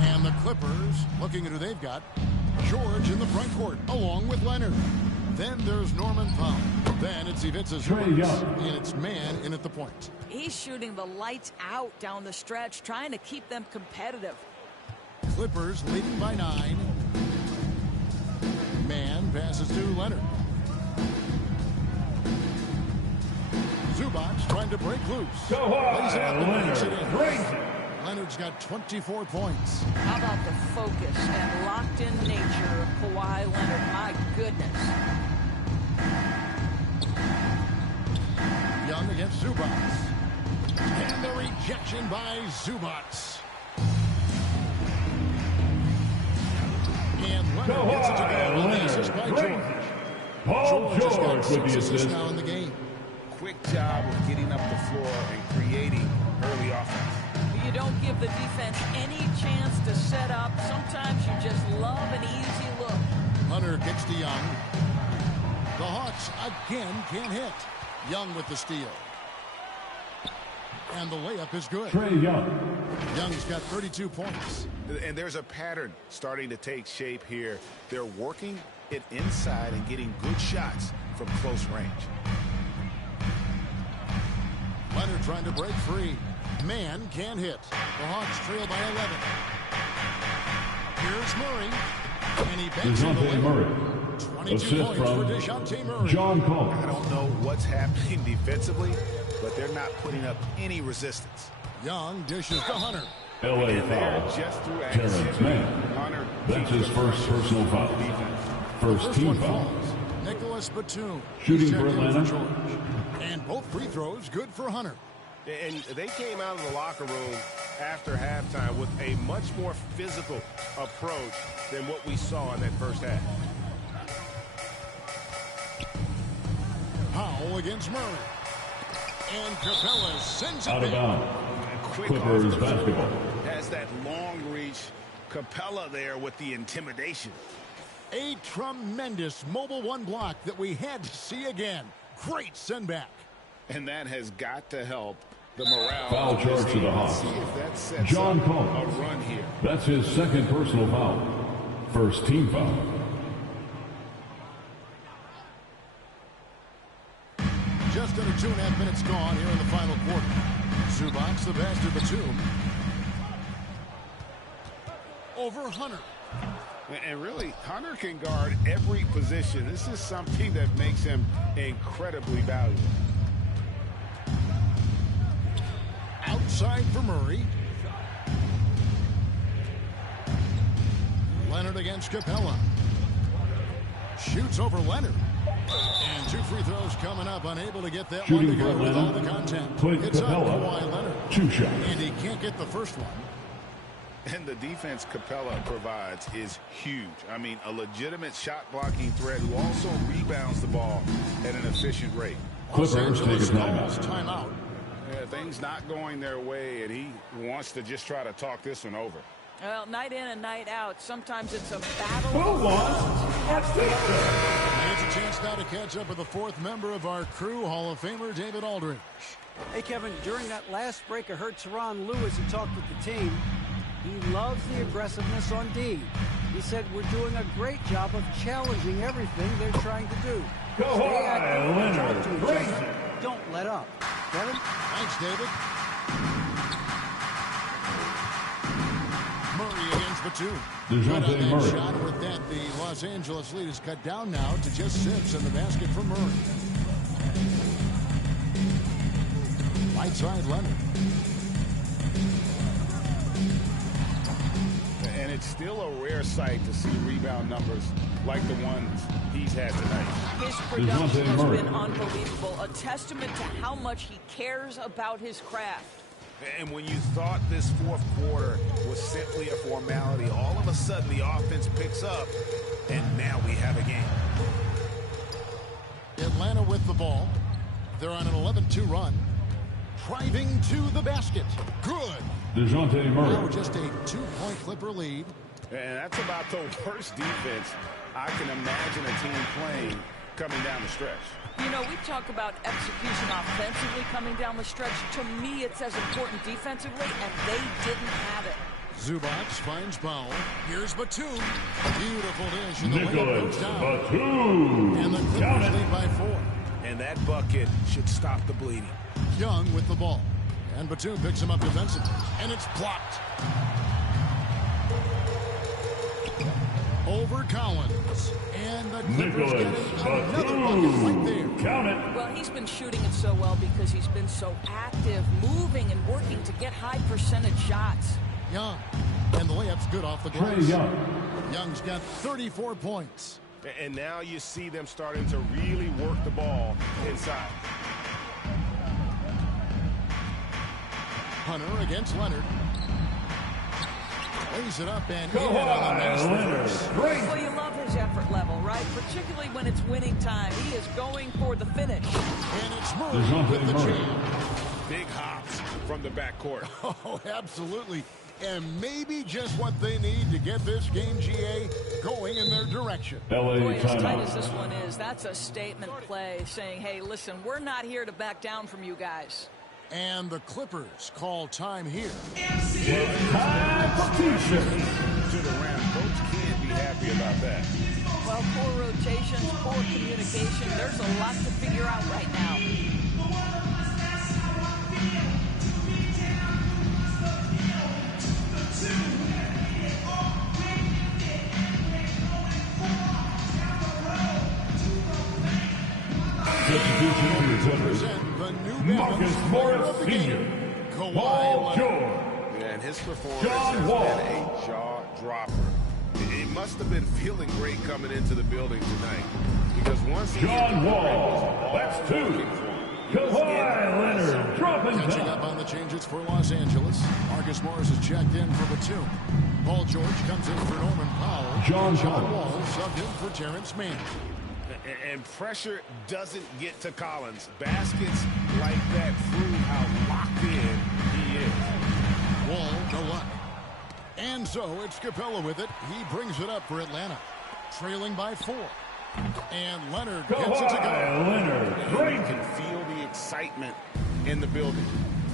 And the Clippers, looking at who they've got. George in the front court, along with Leonard. Then there's Norman Powell. Then it's Ivica and it's man in at the point. He's shooting the lights out down the stretch, trying to keep them competitive. Clippers leading by 9. Man passes to Leonard. Zubac trying to break loose. Go Leonard. Leonard's got 24 points. How about the focus and locked-in nature of Kawhi Leonard? My goodness. Young against Zubac. And the rejection by Zubac. And Leonard gets it to go on the assist by George. Paul George has got 6 with the assists assist. now in the game. Quick job of getting up the floor and creating early offense. You don't give the defense any chance to set up. Sometimes you just love an easy look. Hunter gets to Young. The Hawks again can't hit. Young with the steal. And the layup is good. Trae Young. Young's got 32 points. And there's a pattern starting to take shape here. They're working it inside and getting good shots from close range. Leonard trying to break free. Man can't hit. The Hawks trail by 11. Here's Murray. And he banks on the layup. 22 Assist points from for DeJounte Murray. John Collins. I don't know what's happening defensively, but they're not putting up any resistance. Young dishes to Hunter. L.A. foul. Just through Terrence Mann. Hunter. That's his first personal foul. First team foul. Nicholas Batum. Shooting Check for in Atlanta. George. And both free throws good for Hunter. And they came out of the locker room after halftime with a much more physical approach than what we saw in that first half. Powell against Murray. And Capella sends it Out of back. bounds. Quick Clippers off the basketball. floor. Has that long reach. Capella there with the intimidation. A tremendous mobile one block that we had to see again. Great send back. And that has got to help The morale. Foul charge to the Hawks. John Combs. A run here. That's his second personal foul. First team foul. Just under 2.5 minutes gone here in the final quarter. Zubac, the pass to Batum. Over Hunter. And really, Hunter can guard every position. This is something that makes him incredibly valuable. Outside for Murray. Leonard against Capella. Shoots over Leonard. And 2 free throws coming up. Unable to get that Shooting one to go for with all Atlanta. the contact. Clint It's Capella. on Kawhi Leonard. 2 shots. And he can't get the first one. And the defense Capella provides is huge. I mean, a legitimate shot-blocking threat who also rebounds the ball at an efficient rate. Clippers take a timeout. Timeout. Yeah, things not going their way, and he wants to just try to talk this one over. Well, night in and night out, sometimes it's a battle. Who wants? And it's a chance now to catch up with the 4th member of our crew, Hall of Famer David Aldridge. Hey, Kevin, during that last break, I heard Tyronn Lue as he talked with the team. He loves the aggressiveness on D. He said we're doing a great job of challenging everything they're trying to do. Stay active and talk to each other. Don't let up. Kevin? Thanks, David. Murray against Batum. Good on that Murray. shot. With that, the Los Angeles lead is cut down now to just 6 in the basket for Murray. Right side, Leonard. And it's still a rare sight to see rebound numbers like the ones he's had tonight. His production has been unbelievable, a testament to how much he cares about his craft. And when you thought this 4th quarter was simply a formality, all of a sudden the offense picks up, and now we have a game. Atlanta with the ball. They're on an 11-2 run. Driving to the basket. Good. DeJounte Murray. Now just a 2-point Clipper lead. And that's about the worst defense I can imagine a team playing coming down the stretch. You know, we talk about execution offensively coming down the stretch. To me, it's as important defensively, and they didn't have it. Zubac finds Powell. Here's Batum. Beautiful dish, and the layup goes down. Batum. And the Clippers lead by 4. And that bucket should stop the bleeding. Young with the ball. And Batum picks him up defensively. And it's blocked. Over Collins. And the Clippers getting another bucket right there. Count it. Well, he's been shooting it so well because he's been so active, moving and working to get high percentage shots. Young. And the layup's good off the glass. Trae Young. Young's got 34 points. And now you see them starting to really work the ball inside. Hunter against Leonard. Lays it up and in on the nice reverse. Well, you love his effort level, right? Particularly when it's winning time. He is going for the finish. And it's Murray with the jam. Big hops from the backcourt. Oh, absolutely. And maybe just what they need to get this game, GA, going in their direction. Boy, as tight as this one is, that's a statement play saying, hey, listen, we're not here to back down from you guys. And the Clippers call time here. It's time for T-shirt. To the rim. Coach can't be happy about that. Well, poor rotations, poor communication. There's a lot to figure out right now. Substitution for your Clippers. Marcus Morris Sr. Paul George. And his performance has been a jaw-dropper. He must have been feeling great coming into the building tonight. Because once he John Wall. That's 2. Kawhi Leonard dropping Catching down. up on the changes for Los Angeles. Marcus Morris is checked in for Batum. Paul George comes in for Norman Powell. John Wall subbed in for Terrence Mann. And pressure doesn't get to Collins. Baskets like that prove how locked in he is. Wall, no luck. And so it's Capella with it. He brings it up for Atlanta. Trailing by 4. And Leonard gets it to go. Leonard. You can feel the excitement in the building.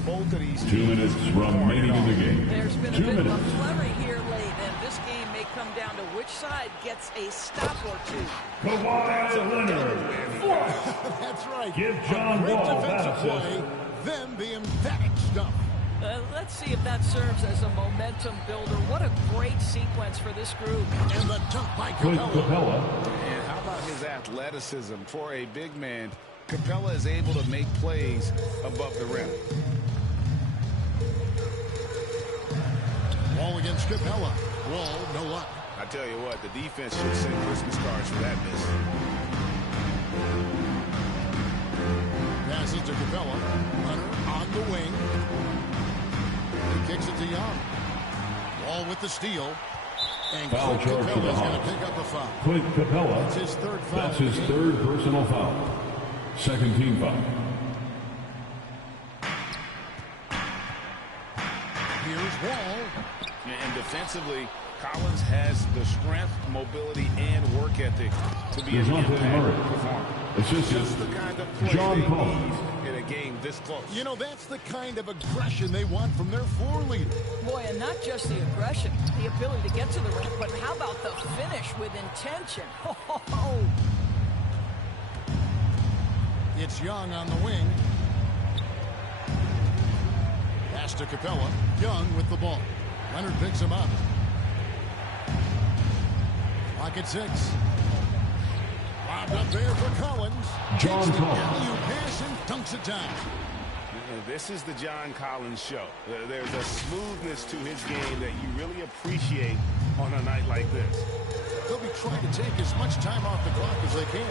both of these 2 minutes remaining in the game. There's been a 2 bit of minutes. a flurry here late, and this game may come down to which side gets a stop or two. Kawhi Leonard. That's right. Give John Great Wall defensive that play, assist. then the emphatic stuff. Let's see if that serves as a momentum builder. What a great sequence for this group. And the dunk by Clint Capella. Capella. And how about his athleticism? For a big man, Capella is able to make plays above the rim. Wall against Capella. Wall, no luck. I tell you what, the defense should send Christmas cards for that miss. Passes to Capella. Hunter on the wing. He kicks it to Young. Wall with the steal. And Foul Clint charge to Capella the is going Hawks. to pick up a foul. Clint Capella. That's his third foul. That's his third personal foul. Second team foul. Here's Wall. And defensively, Collins has the strength, mobility, and work ethic to be an impact performer. Just the kind of play John they Collins. need in a game this close. You know, that's the kind of aggression they want from their floor leader. Boy, and not just the aggression, the ability to get to the rim, but how about the finish with intention? It's Young on the wing. Pass to Capella. Young with the ball. Leonard picks him up. Clock at 6. Lobbed up there for Collins. John Takes the Collins. alley-oop pass and dunks it down. This is the John Collins show. There's a smoothness to his game that you really appreciate on a night like this. They'll be trying to take as much time off the clock as they can.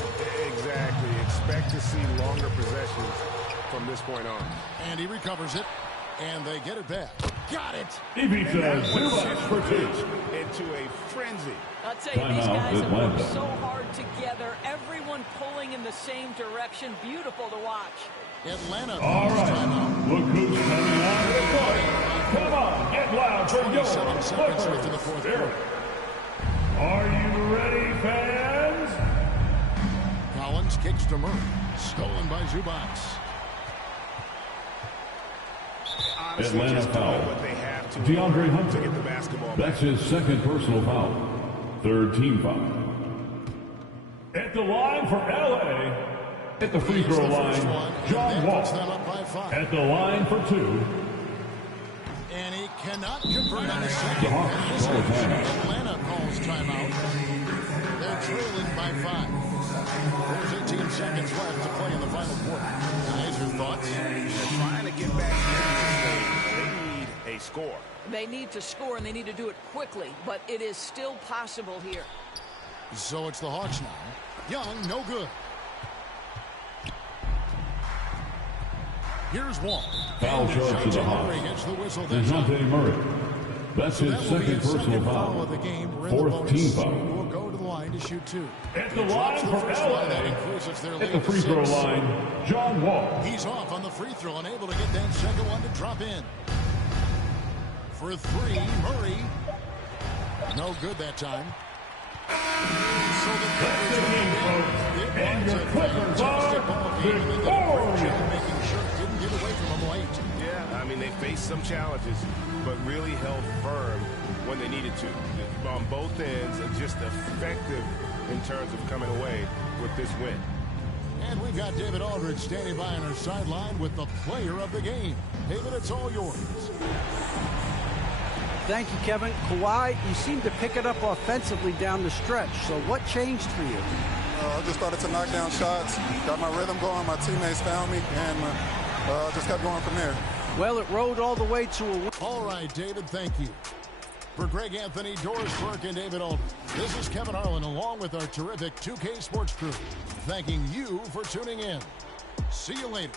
Exactly. Expect to see longer possessions from this point on. And he recovers it. And they get it back. Got it. He beats Zubac for 2. Into a frenzy. I'll tell you, these Timeout, guys have worked Atlanta. so hard together. Everyone pulling in the same direction. Beautiful to watch. Atlanta. All right. Look who's coming on to the court. Come on, get loud for your 27 seconds left in the fourth quarter. Are you ready, fans? Collins kicks to Murray. Stolen by Zubac. Honestly, Atlanta just doing foul. what they have to DeAndre to Hunter. get the basketball back. That's his second personal foul. Third team foul. At the line for LA. At the free throw line, John Wall. At the line for 2. And he cannot convert on the The second. Hawks call a timeout. Atlanta calls timeout. They're trailing by 5. There's 18 seconds left to play in the final quarter. Guys, your thoughts? They're trying to get back in this game. They need a score. They need to score, and they need to do it quickly, but it is still possible here. So it's the Hawks now. Young, no good. Here's Wall. Foul charge to the Hawks. DeJounte Murray. That's his second personal foul. Fourth team foul. Will go to the line to shoot 2. At the line for LA. At the free throw line, John Wall. He's off on the free throw and able to get that second one to drop in. For 3, Murray. No good that time. So the Clippers and your Clippers are victorious. Making sure it didn't get away from them late. Yeah, I mean, they faced some challenges, but really held firm when they needed to. On both ends, and just effective in terms of coming away with this win. And we've got David Aldridge standing by on our sideline with the player of the game. David, it's all yours. Thank you, Kevin. Kawhi, you seem to pick it up offensively down the stretch. So what changed for you? I just started to knock down shots, got my rhythm going, my teammates found me, and just kept going from there. Well, it rode all the way to a win. All right, David, thank you. For Greg Anthony, Doris Burke, and David Aldridge, this is Kevin Harlan along with our terrific 2K Sports crew, thanking you for tuning in. See you later.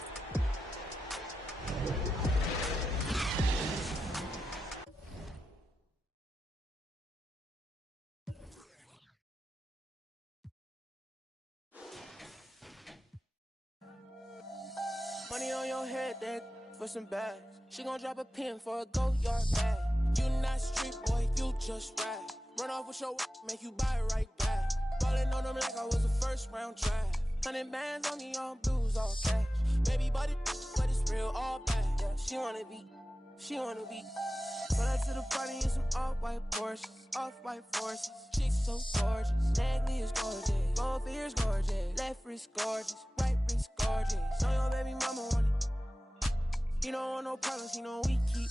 Money on your head, that for some bags. She gon' drop a pin for a go-yard bag. You not street boy, you just ride. Run off with your make you buy it right back. Ballin' on them like I was a first round draft. 100 bands on me, all blues, all cash. Baby body, but it's real, all bad. Yeah, she She wanna be. Pull up to the party in some off-white Porsches, off-white forces. She's so gorgeous, neck is gorgeous, both ears gorgeous, left wrist gorgeous, right wrist gorgeous. Know your baby mama want it. You don't want no problems, you know we keep.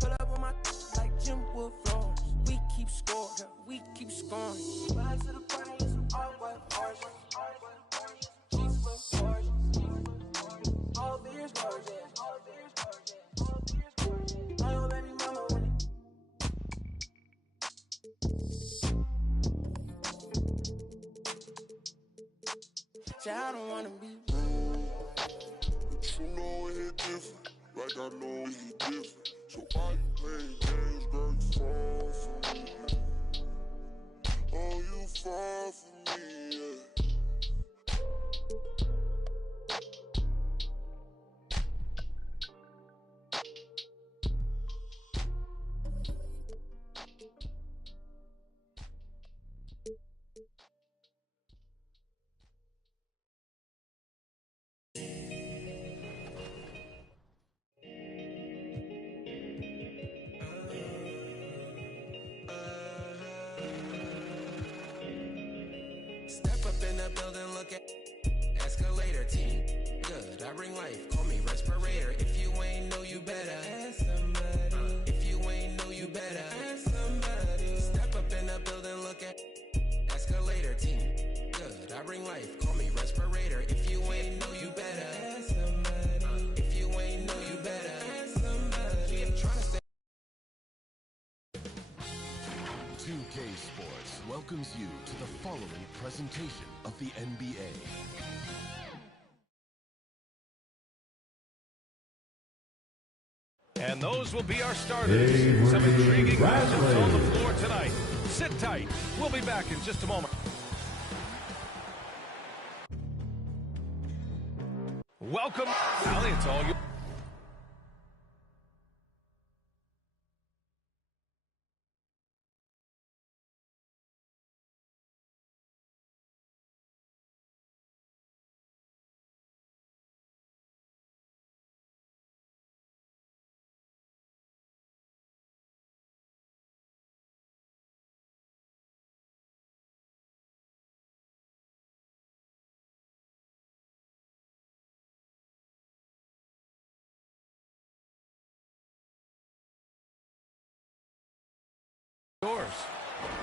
Pull up on my like Jim Wood floors. We keep scoring, we keep scoring. Pull up to the party in some off-white Porsches. She's so gorgeous, both ears gorgeous. I don't wanna be rude, but you know it hit different, like I know it hit different. So why you playing games, girl? You fall for me. Oh, you fall for me, yeah. Step up in the building, look at escalator team. Good, I bring life, call me respirator. If you ain't know, you better ask somebody. If you ain't know, you better ask somebody. Step up in the building, look at escalator team. Good, I bring life, call me respirator. If you ain't know, you better ask somebody. If you ain't know, you better ask somebody. I'm trying to stay. 2K Sports welcomes you to the following presentation of the NBA. And those will be our starters. Some intriguing matchups on the floor tonight. Sit tight. We'll be back in just a moment. Welcome, Allie. It's all you.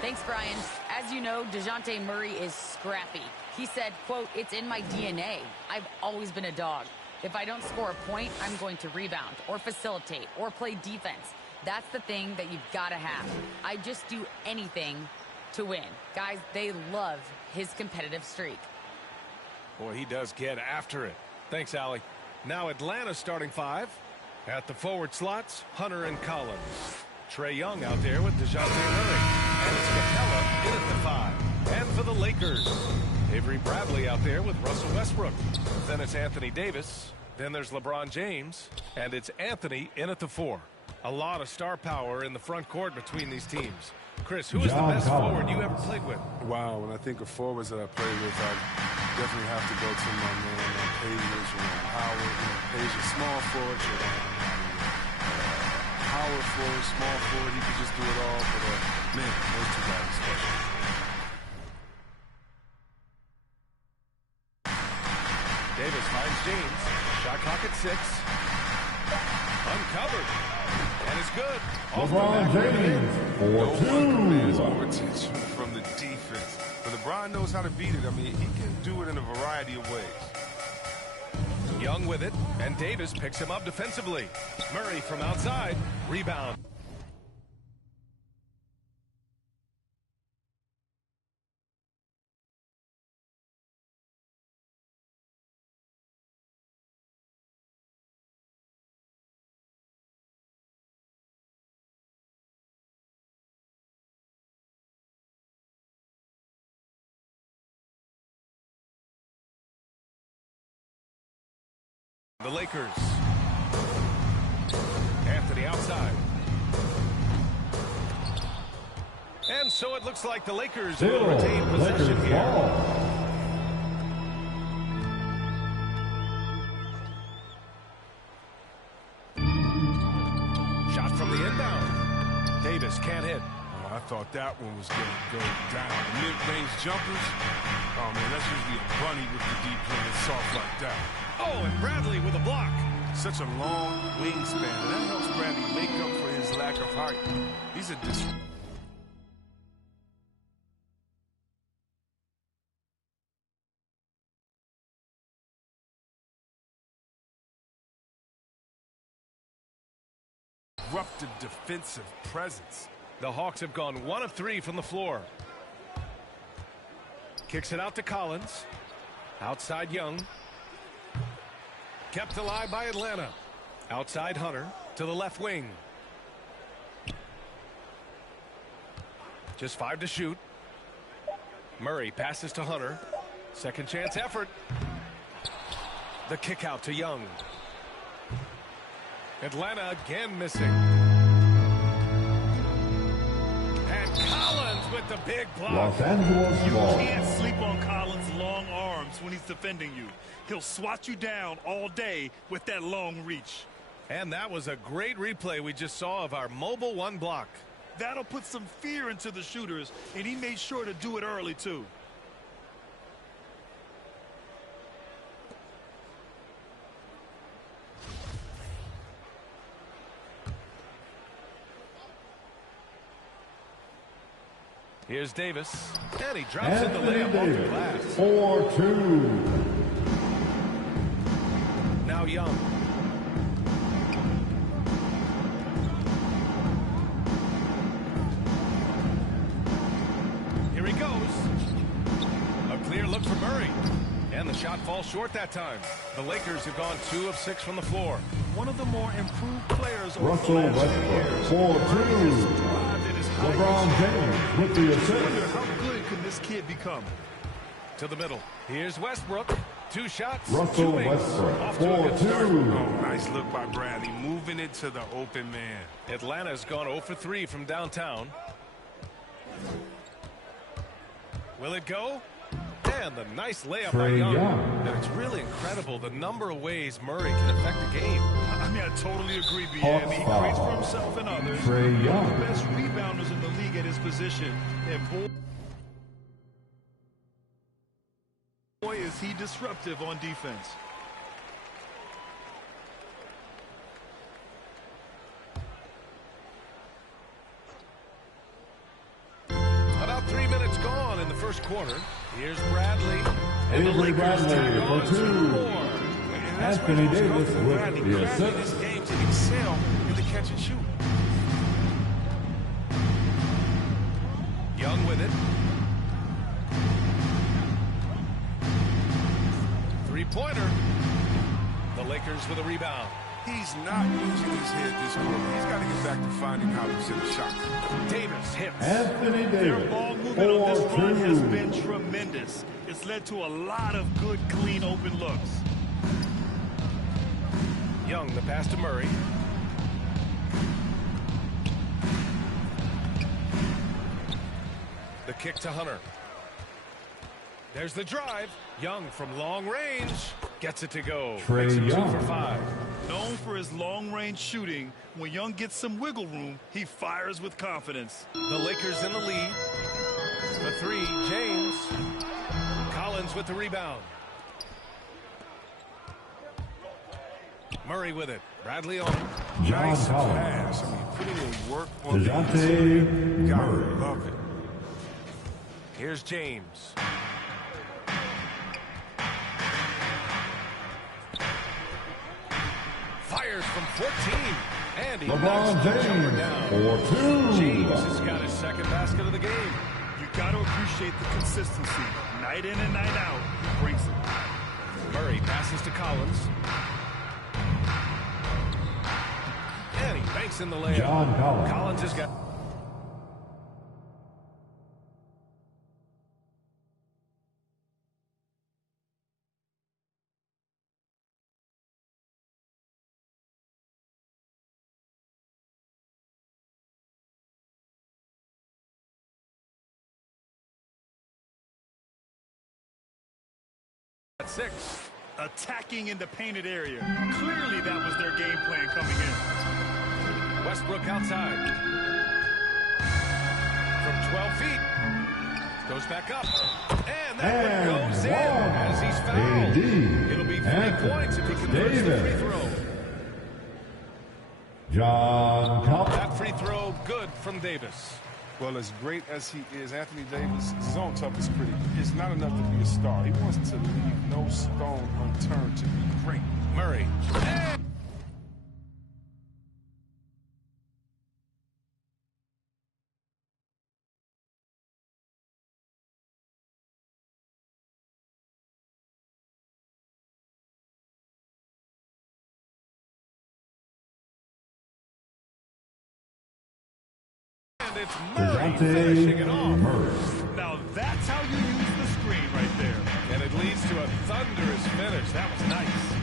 Thanks, Brian. As you know, DeJounte Murray is scrappy. He said, quote, "It's in my DNA. I've always been a dog. If I don't score a point, I'm going to rebound or facilitate or play defense. That's the thing that you've got to have. I just do anything to win." Guys, they love his competitive streak. Boy, he does get after it. Thanks, Allie. Now Atlanta's starting five. At the forward slots, Hunter and Collins. Trae Young out there with DeJounte Murray. And it's Capella in at the five. And for the Lakers, Avery Bradley out there with Russell Westbrook. Then it's Anthony Davis. Then there's LeBron James. And it's Anthony in at the four. A lot of star power in the front court between these teams. Chris, who is the best forward you ever played with? Wow, when I think of forwards that I played with, I definitely have to go to my man Page, Howard. Page is small forward, Howard forward, small forward, he could just do it all, but man, those two guys are special. Davis finds James. Shot clock at 6. Uncovered. And it's good. LeBron James for 2. Demands more attention from the defense. But LeBron knows how to beat it. I mean, he can do it in a variety of ways. Young with it, and Davis picks him up defensively. Murray from outside. Rebound. The Lakers. Anthony outside. And so it looks like the Lakers will retain possession here. Davis can't hit. Oh, I thought that one was going to go down. Mid-range jumpers. Oh, man, that's usually a bunny with the deep play. It's soft like that. Oh, and Bradley with a block. Such a long wingspan. And that helps Bradley make up for his lack of height. He's a disruptive defensive presence. The Hawks have gone 1 of 3 from the floor. Kicks it out to Collins. Outside Young. Kept alive by Atlanta. Outside Hunter to the left wing. Just 5 to shoot. Murray passes to Hunter. Second chance effort. The kick out to Young. Atlanta again missing. And Collins with the big block. Los Angeles You ball. can't sleep on Collins' long arms when he's defending you. He'll swat you down all day with that long reach. And that was a great replay we just saw of our mobile one block. That'll put some fear into the shooters, and he made sure to do it early, too. Here's Davis, and he drops in the layup off the glass. 4-2. Now Young. Here he goes. A clear look for Murray. And the shot falls short that time. The Lakers have gone 2 of 6 from the floor. One of the more improved players over Russell the last few Westbrook, years. 4-2. LeBron James with the assist. How good can this kid become? To the middle. Here's Westbrook. 2 shots. Russell 2 Westbrook, Off to a good start. 4-2. Oh, nice look by Bradley, moving it to the open man. Atlanta's gone 0 for 3 from downtown. Will it go? And the nice layup by Trae Young. Young. And it's really incredible the number of ways Murray can affect the game. I mean, I totally agree, BM. He creates for himself and others. Trae One Young. of the best rebounders in the league at his position. And boy, is he disruptive on defense. About 3 minutes gone in the first quarter. Here's Bradley. And the Avery Lakers Bradley tag on for 2 2. more. Anthony Davis with Bradley the crafted this assist. game to excel in the catch and shoot. Young with it. 3-pointer. The Lakers with a rebound. He's not losing his head this quarter. He's got to get back to finding how to hit a shot. Davis hits. Anthony Their Davis, ball movement on this run has 4-2. been tremendous. It's led to a lot of good, clean, open looks. Young, the pass to Murray. The kick to Hunter. There's the drive. Young from long range. Gets it to go. Trae Makes it 2 Young. for 5. Known for his long-range shooting, when Young gets some wiggle room, he fires with confidence. The Lakers in the lead. The 3, James. Collins with the rebound. Murray with it. Bradley on. John Nice Collins. pass. I mean, putting in work on the DeJounte inside. Gotta Murray. love it. Here's James. Fires from 14. And he knocks LeBron the jumper James, down. 4-2. James has got his second basket of the game. You got to appreciate the consistency. Night in and night out, he brings it. Murray passes to Collins. And he banks in the layup. John Collins. Collins has got... at 6. Attacking in the painted area. Clearly that was their game plan coming in. Westbrook outside. from 12 feet. Goes back up. And that one goes in as he's fouled. It'll be 3 points if he converts the free throw. John Collins. That free throw good from Davis. Well, as great as he is, Anthony Davis, zone toughest critic, is not enough to be a star. He wants to leave no stone unturned to be great. Murray. And it's Murray finishing it off. Now that's how you use the screen right there. And it leads to a thunderous finish. That was nice.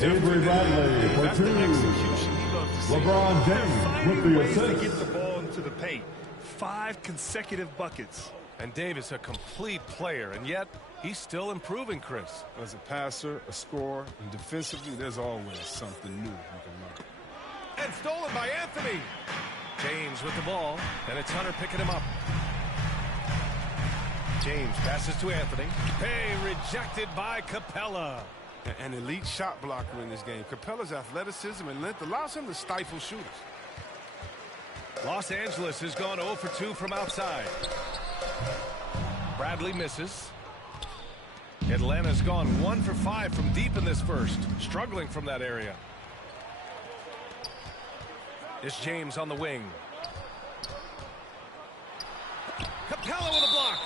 Avery Bradley for 2. LeBron James with the assist. To get the ball into the paint. 5 consecutive buckets. And Davis, a complete player, and yet he's still improving, Chris. As a passer, a scorer, and defensively, there's always something new you can learn. And stolen by Anthony. James with the ball, and it's Hunter picking him up. James passes to Anthony. Hey, rejected by Capella. An elite shot blocker in this game. Capella's athleticism and length allows him to stifle shooters. Los Angeles has gone 0 for 2 from outside. Bradley misses. Atlanta's gone 1 for 5 from deep in this first, struggling from that area. It's James on the wing. Capella with a block.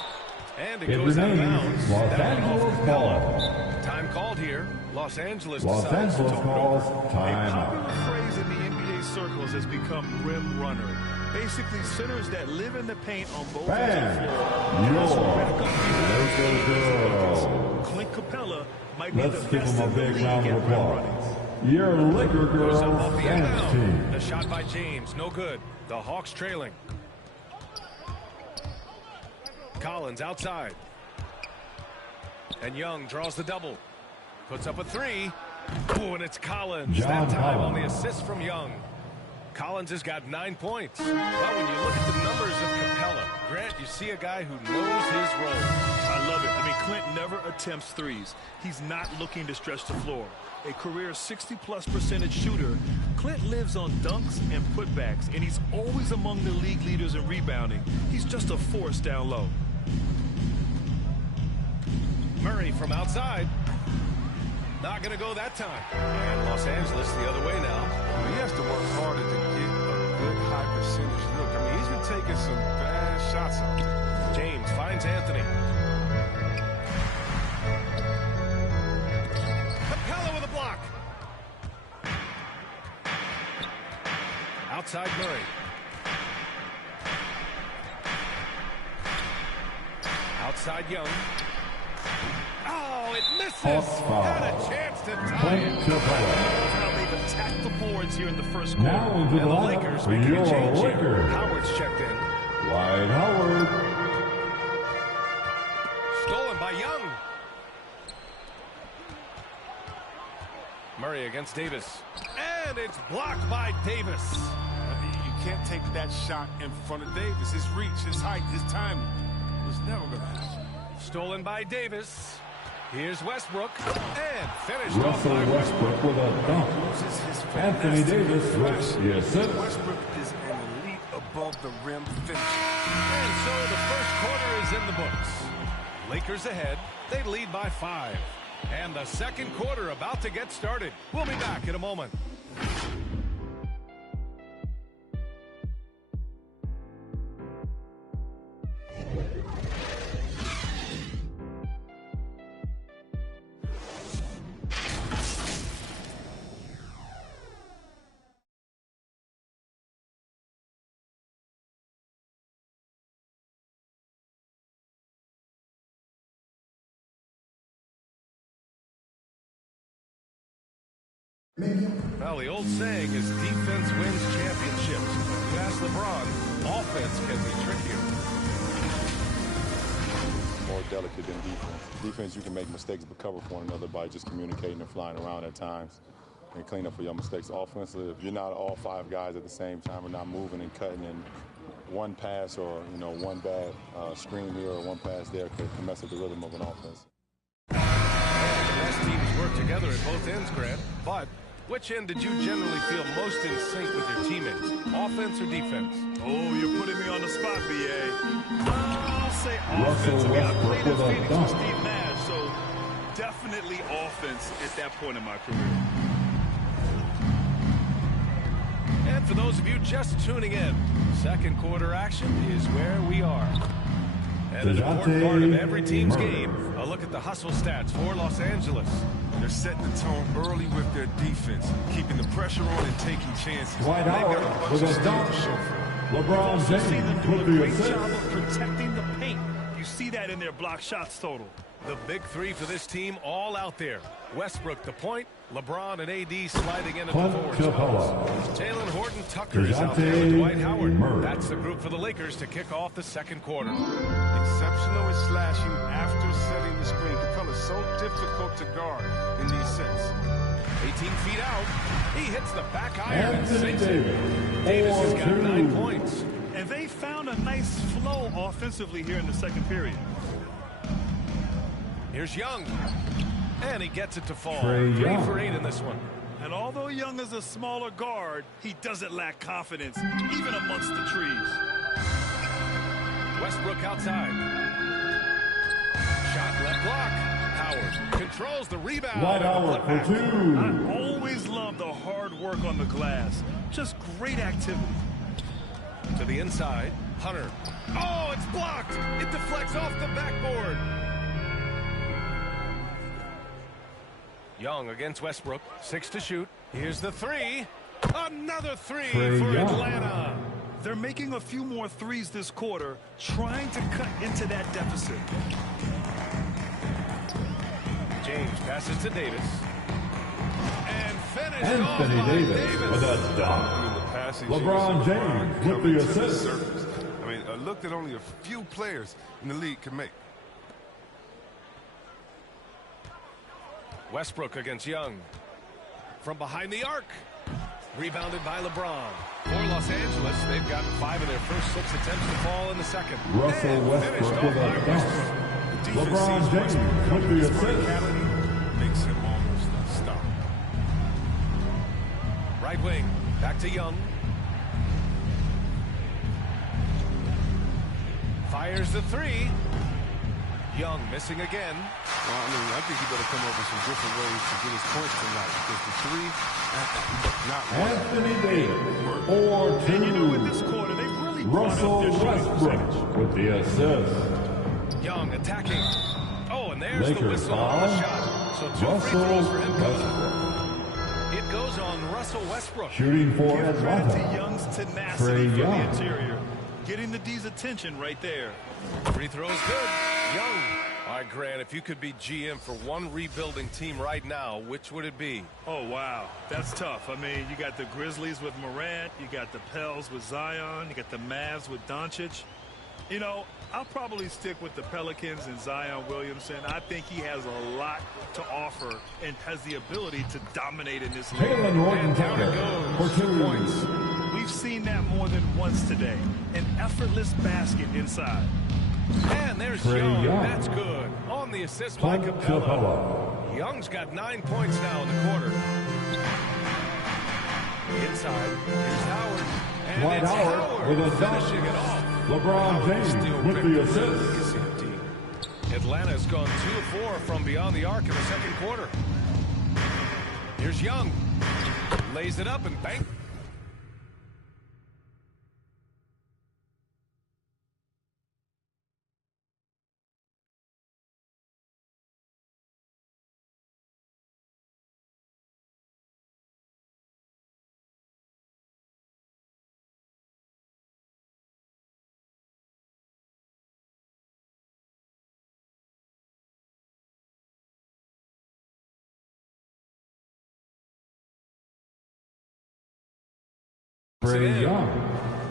And it goes out of bounds. Los Angeles ball. Time called here. Los Angeles Los Angeles calls time out. A popular phrase in the NBA circles has become rim runner. Basically, centers that live in the paint on both ends of the floor. Clint Capella might be the best in the league at rim running. Your Liquor Girls dance team. The shot by James, no good. The Hawks trailing. Collins outside. And Young draws the double. Puts up a 3. Ooh, and it's Collins. That time on the assist from Young. Collins has got 9 points. Well, when you look at the numbers of Capella, Grant, you see a guy who knows his role. I love it. I mean, Clint never attempts threes. He's not looking to stretch the floor. A career 60+% shooter, Clint lives on dunks and putbacks, and he's always among the league leaders in rebounding. He's just a force down low. Murray from outside. Not going to go that time. And Los Angeles the other way now. He has to work harder to get a good high percentage look. I mean, he's been taking some bad shots out there. James finds Anthony. Capella with a block. Outside Murray. Outside Young. Oh, it misses. Got a chance to tie it. Now they've attacked the boards here in the first quarter. Now into the Lakers lineup, making a change your here. Liquor. Howard's checked in. Dwight Howard. Stolen by Young. Murray against Davis. And it's blocked by Davis. You can't take that shot in front of Davis. His reach, his height, his timing was never going to happen. Stolen by Davis. Here's Westbrook. And finished off Russell by Westbrook with a dunk. Anthony Davis with the assist. Westbrook is an elite above the rim finish. And so the first quarter is in the books. Lakers ahead. They lead by 5. And the second quarter about to get started. We'll be back in a moment. Well, the old saying is defense wins championships. You ask LeBron, offense can be trickier. More delicate than defense. Defense, you can make mistakes but cover for one another by just communicating and flying around at times and clean up for your mistakes. Offensively, if you're not all 5 guys at the same time or not moving and cutting and one pass or, one bad screen here or one pass there could mess up the rhythm of an offense. The best teams work together at both ends, Grant. But which end did you generally feel most in sync with your teammates, offense or defense? Oh, you're putting me on the spot, B.A. I'll say offense. I mean, I played in Phoenix with Steve Nash, so definitely offense at that point in my career. And for those of you just tuning in, second quarter action is where we are. And an important part of every team's game, a look at the hustle stats for Los Angeles. They're setting the tone early with their defense, keeping the pressure on and taking chances. Dwight Howard with a dunk. LeBron James with the assist. Job of protecting the paint. You see that in their block shots total. The big three for this team all out there. Westbrook the point, LeBron and AD sliding in at the forward spots. Jalen Horton-Tucker is out there with Dwight Howard. That's the group for the Lakers to kick off the second quarter. Exceptional at slashing after setting the screen. Capela's so difficult to guard in these sets. 18 feet out. He hits the back iron and sinks it. Davis has got 9 points. And they found a nice flow offensively here in the second period. Here's Young. And he gets it to fall. 3 for 8 in this one. And although Young is a smaller guard, he doesn't lack confidence, even amongst the trees. Westbrook outside. Shot left block. Howard controls the rebound. Dwight Howard for 2. I always love the hard work on the glass. Just great activity. To the inside. Hunter. Oh, it's blocked. It deflects off the backboard. Young against Westbrook. 6 to shoot. Here's the 3. Another 3 for Atlanta. They're making a few more threes this quarter, trying to cut into that deficit. James passes to Davis. And finished Anthony off Davis with a dunk. LeBron James with the assist. I mean, a look that only a few players in the league can make. Westbrook against Young. From behind the arc. Rebounded by LeBron. For Los Angeles, they've got 5 of their first 6 attempts to fall in the second. Russell Westbrook with a dunk. LeBron James with the assist. Makes him almost unstoppable. Right wing. Back to Young. Fires the 3. Young missing again. Well, I think he better come up with some different ways to get his points tonight because the 3, not Anthony Davis, 4-2. And you know, in this quarter, they really Russell Westbrook with the assist. Young attacking. Oh, and there's Lakers the whistle on the shot. So 2 free throws for him. It goes on Russell Westbrook. Shooting for Give credit to Atlanta. Young's tenacity from the interior. Getting the D's attention right there. Free throws good. Young. All right, Grant, if you could be GM for one rebuilding team right now, which would it be? Oh, wow. That's tough. I mean, you got the Grizzlies with Morant. You got the Pels with Zion. You got the Mavs with Doncic. You know, I'll probably stick with the Pelicans and Zion Williamson. I think he has a lot to offer and has the ability to dominate in this league. Jalen Horton-Tucker for 2 points. We've seen that more than once today. An effortless basket inside. And there's Young. That's good. On the assist by Capela. Young's got 9 points now in the quarter. Inside. Here's Howard. And Dwight it's Howard with a finishing it off. LeBron James with the assist. Atlanta's gone 2 of 4 from beyond the arc in the second quarter. Here's Young. Lays it up and bang.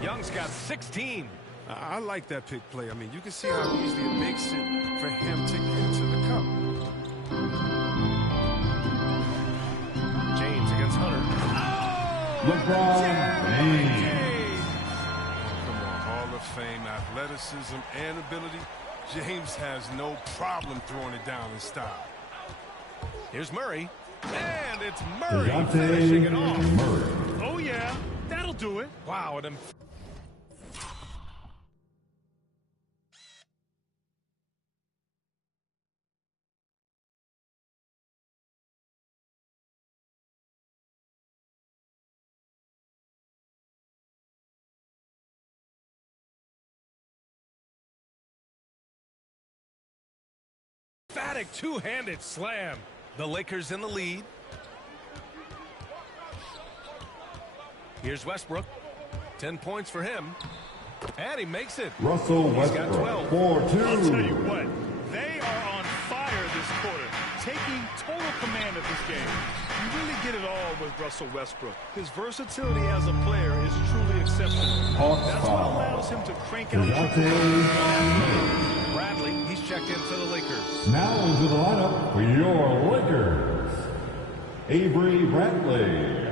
Young's got 16. I like that pick play. I mean, you can see how easily it makes it for him to get to the cup. James against Hunter. LeBron James. Come on, all athleticism and ability, James has no problem throwing it down in style. Here's Murray. And it's Murray finishing it off. Oh, yeah. That'll do it. Wow. Emphatic two-handed slam. The Lakers in the lead. Here's Westbrook. 10 points for him. And he makes it. Russell Westbrook, 4-2. I'll tell you what, they are on fire this quarter, taking total command of this game. You really get it all with Russell Westbrook. His versatility as a player is truly exceptional. That's what allows him to crank out Bradley, he's checked in for the Lakers. Now into the lineup for your Lakers, Avery Bradley.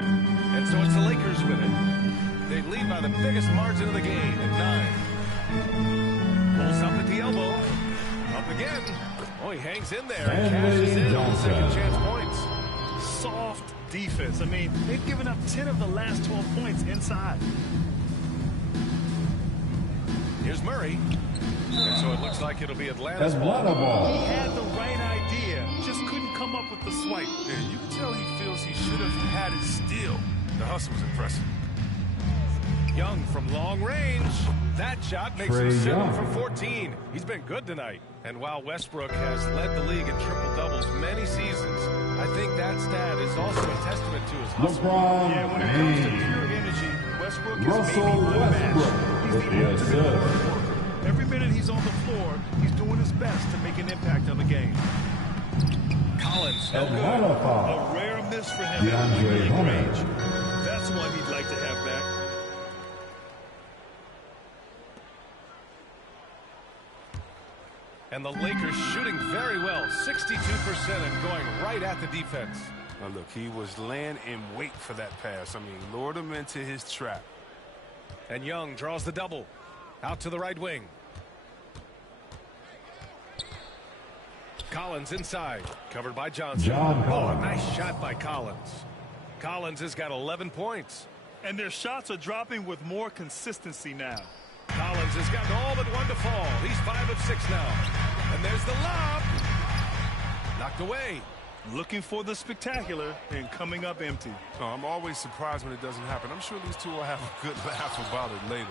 And so it's the Lakers with it. They lead by the biggest margin of the game at 9. Pulls up at the elbow. Up again. Oh, he hangs in there and cashes in on the second chance points. Soft defense. I mean, they've given up 10 of the last 12 points inside. Here's Murray. And so it looks like it'll be Atlanta's ball. He had the right idea, just couldn't come up with the swipe. Yeah, you can tell he feels he should have had it still. The hustle was impressive. Young from long range. That shot makes him 7 from 14. He's been good tonight. And while Westbrook has led the league in triple-doubles many seasons, I think that stat is also a testament to his hustle. Yeah, when it comes to pure energy, Westbrook is maybe unmatched. He's the ultimate worker. Every minute he's on the floor, he's doing his best to make an impact on the game. Collins, no good. A rare miss for him at mid range. That's one he'd like to have back. And the Lakers shooting very well, 62% and going right at the defense. Now look, he was laying in wait for that pass. I mean, lured him into his trap. And Young draws the double. Out to the right wing. Collins inside. Covered by Johnson. Oh, a nice shot by Collins. Collins has got 11 points. And their shots are dropping with more consistency now. Collins has gotten all but one to fall. He's 5 of 6 now. And there's the lob. Knocked away. Looking for the spectacular and coming up empty. Oh, I'm always surprised when it doesn't happen. I'm sure these two will have a good laugh about it later.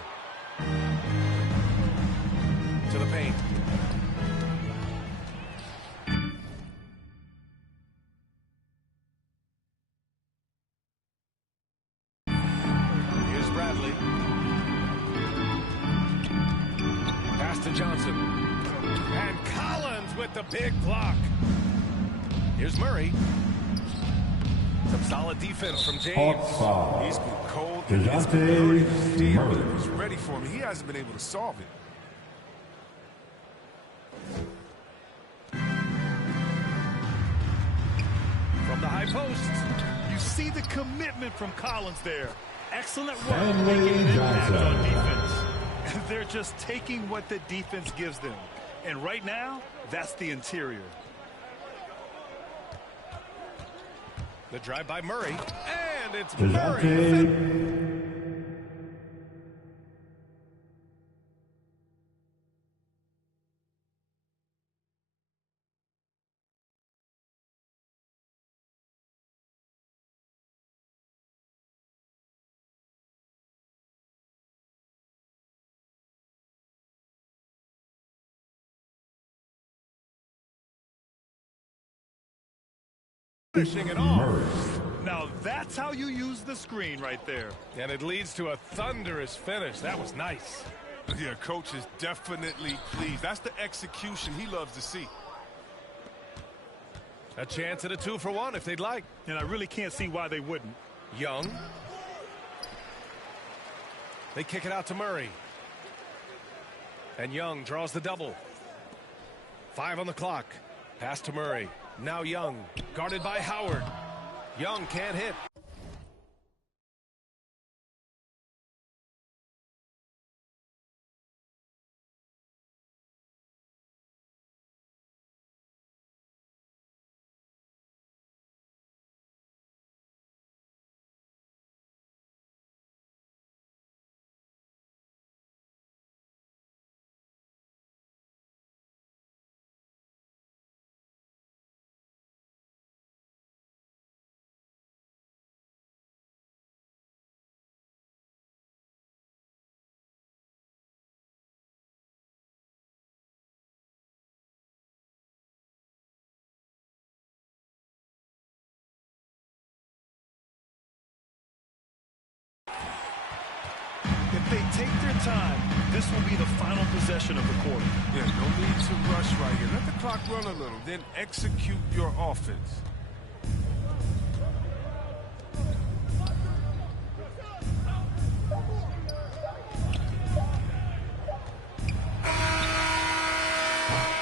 To the paint. Here's Bradley. Pass to Johnson. And Collins with the big block. Here's Murray. Some solid defense from James. He's been cold. He's been hurting his deal, but it was ready for him. He hasn't been able to solve it. From the high post. You see the commitment from Collins there. Excellent work making an impact on defense. They're just taking what the defense gives them. And right now, that's the interior. The drive by Murray. And it's Murray. Finishing it off. Now that's how you use the screen right there. And it leads to a thunderous finish. That was nice. Yeah, coach is definitely pleased. That's the execution he loves to see. A chance at a 2-for-1 if they'd like. And I really can't see why they wouldn't. Young. They kick it out to Murray. And Young draws the double. 5 on the clock. Pass to Murray. Now Young, guarded by Howard. Young can't hit. If they take their time, this will be the final possession of the quarter. Yeah, no need to rush right here. Let the clock run a little, then execute your offense.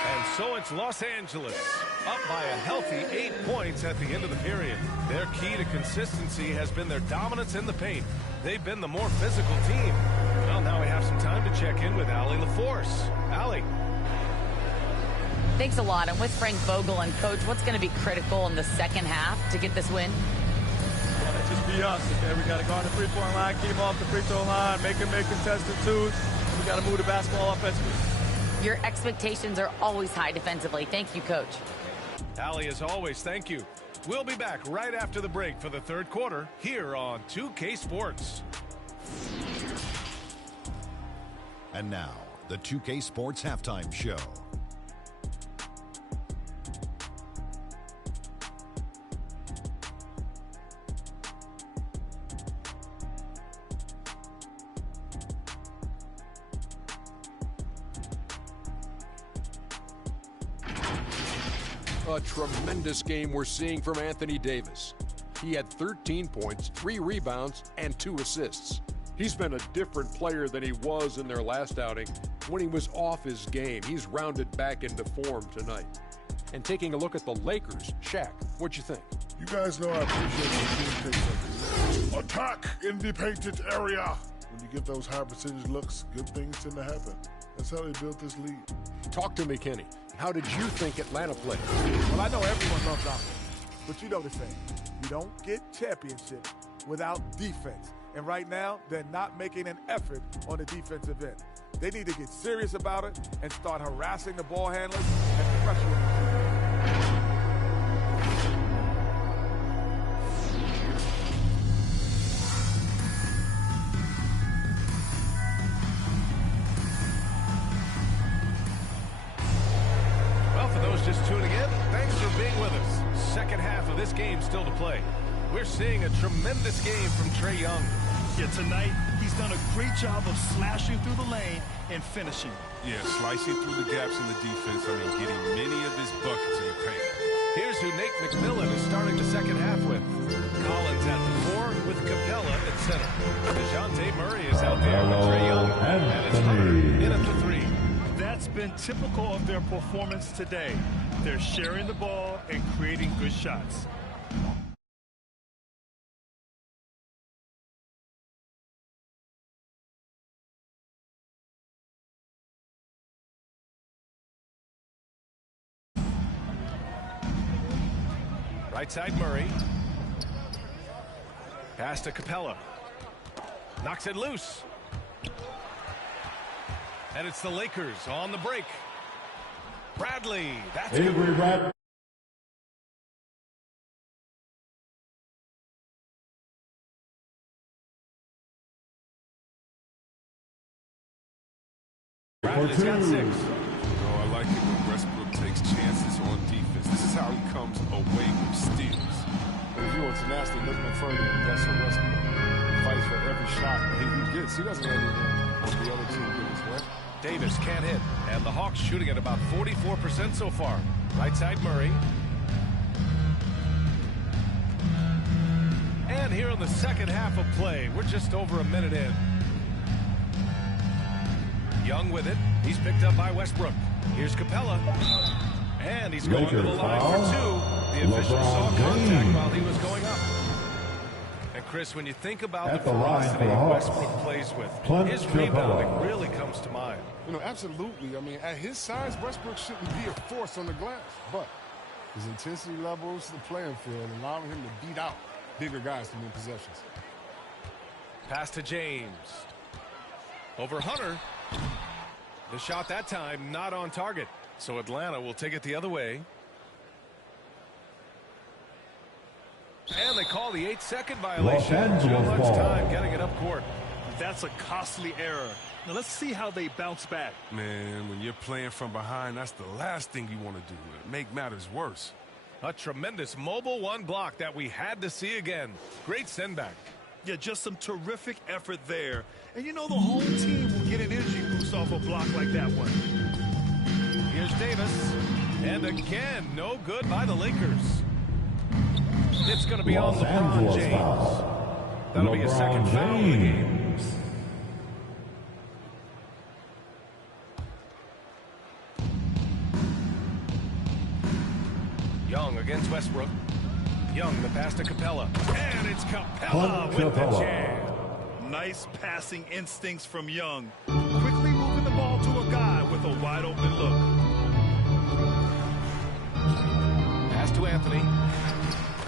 And so it's Los Angeles, up by a healthy 8 points at the end of the period. Their key to consistency has been their dominance in the paint. They've been the more physical team. Well, now we have some time to check in with Allie LaForce. Allie. Thanks a lot. I'm with Frank Vogel. And, Coach, what's going to be critical in the second half to get this win? Well, let's just be us, okay? We got to go on the three-point line, keep them off the free throw line, make them make contested twos. We got to move the basketball offensively. Your expectations are always high defensively. Thank you, Coach. Allie, as always, thank you. We'll be back right after the break for the third quarter here on 2K Sports. And now, the 2K Sports Halftime Show. A tremendous game we're seeing from Anthony Davis. He had 13 points, 3 rebounds, and 2 assists. He's been a different player than he was in their last outing when he was off his game. He's rounded back into form tonight. And taking a look at the Lakers, Shaq, what'd you think? You guys know I appreciate the team takes attack in the painted area. When you get those high percentage looks, good things tend to happen. That's how they built this lead. Talk to me, Kenny. How did you think Atlanta played? Well, I know everyone loves offense, but you know the saying. You don't get championships without defense. And right now, they're not making an effort on the defensive end. They need to get serious about it and start harassing the ball handlers and pressuring them. Well, for those just tuning in, thanks for being with us. Second half of this game still to play. We're seeing a tremendous game from Trae Young. Yeah, tonight, he's done a great job of slashing through the lane and finishing. Yeah, slicing through the gaps in the defense. Getting many of his buckets in the paint. Here's who Nate McMillan is starting the second half with. Collins at the 4 with Capella at center. DeJounte Murray is out there with Trae Young. And it's Hunter in at the 3. That's been typical of their performance today. They're sharing the ball and creating good shots. Right side Murray. Pass to Capella. Knocks it loose. And it's the Lakers on the break. Bradley. That's Avery Bradley. Bradley's got 6. Oh, I like it when Westbrook takes chances on defense. This is how he comes away with steals. If you want to nasty, look no further than Russell Westbrook. Fights for every shot he gets. He doesn't let the other team get his way. Davis can't hit, and the Hawks shooting at about 44% so far. Right side Murray. And here in the second half of play, we're just over a minute in. Young with it. He's picked up by Westbrook. Here's Capella. And he's going to the line for 2. The official saw contact while he was going up. Chris, when you think about At the the line velocity for the Hawks, Westbrook plays with, Clint his Capella. rebounding really comes to mind. You know, absolutely. I mean, at his size, Westbrook shouldn't be a force on the glass. But his intensity levels, the playing field, allowing him to beat out bigger guys to win possessions. Pass to James. Over Hunter. The shot that time not on target. So Atlanta will take it the other way. And they call the 8-second violation. Too much time getting it up court. That's a costly error. Now let's see how they bounce back. Man, when you're playing from behind, that's the last thing you want to do. Make matters worse. A tremendous mobile one block that we had to see again. Great send back. Yeah, just some terrific effort there. And you know the whole team will get an energy boost off a block like that one. Here's Davis. And again, no good by the Lakers. It's going to be on LeBron James. That'll be a second foul in the game. Young against Westbrook. Young, the pass to Capella. And it's Capella with the jam. Nice passing instincts from Young. Quickly moving the ball to a guy with a wide open look. Pass to Anthony.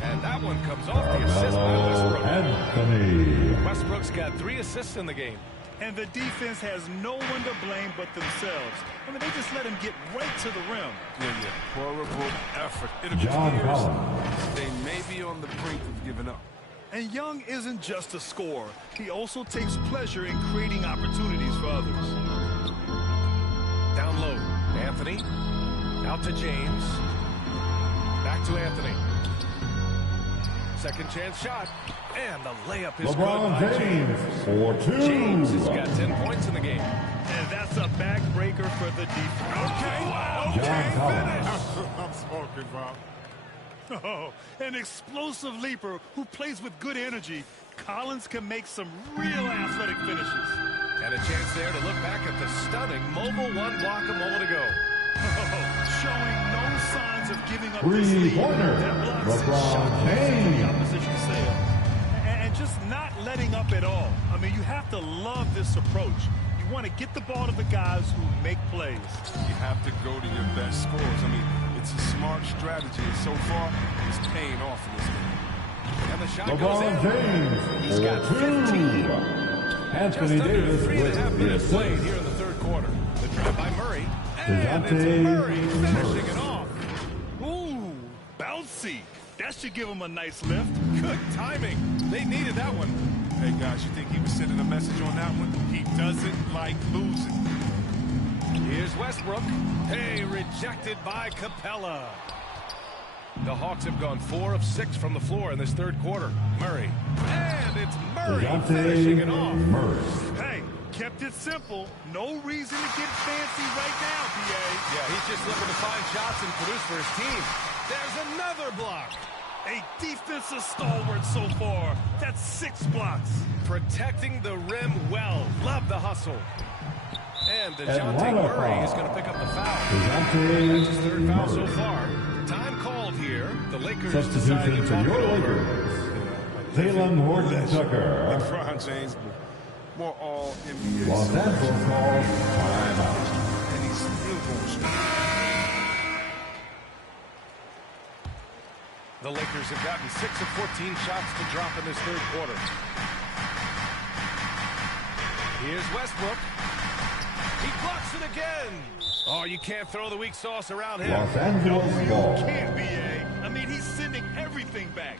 And that one comes off the assist by Westbrook. Anthony. Westbrook's got 3 assists in the game. And the defense has no one to blame but themselves. I mean, they just let him get right to the rim. Yeah. Horrible effort. It appears they may be on the brink of giving up. And Young isn't just a scorer. He also takes pleasure in creating opportunities for others. Down low. Anthony. Out to James. Back to Anthony. Second chance shot. And the layup is LeBron good by James. 4-2. James has got 10 points in the game. And that's a backbreaker for the defense. Okay, finish. I'm smoking, Bob. Oh, an explosive leaper who plays with good energy. Collins can make some real athletic finishes. And a chance there to look back at the stunning mobile one block a moment ago. Showing no signs of giving up this lead. That blocks LeBron James. The opposition sail. And just not letting up at all. I mean, you have to love this approach. You want to get the ball to the guys who make plays. You have to go to your best scores. I mean, it's a smart strategy, and so far, it's paying off in this game. And the shot LeBron goes in. James. He's got 15. Anthony Just Davis under 3.5 minutes with played the here in the third quarter. The drive by Murray. And it's Murray finishing it off. Ooh, bouncy. That should give him a nice lift. Good timing. They needed that one. Hey, guys, you think he was sending a message on that one? He doesn't like losing. Here's Westbrook. Hey, rejected by Capella. The Hawks have gone 4 of 6 from the floor in this third quarter. Murray. And it's Murray finishing it off. Murray. Hey, kept it simple. No reason to get fancy right now, PA. Yeah, he's just looking to find shots and produce for his team. There's another block. A defensive stalwart so far. That's 6 blocks. Protecting the rim well. Love the hustle. And DeJounte Murray is going to pick up the foul. That's his 3rd foul so far. Time called here. The Lakers decide to talk it over. Jalen Horton-Tucker. LeBron James, more all NBA. Los Angeles calls timeout. And he's still going strong. The Lakers have gotten 6 of 14 shots to drop in this third quarter. Here's Westbrook. He blocks it again. Oh, you can't throw the weak sauce around him. Los Angeles ball. Can't be, I mean, he's sending everything back.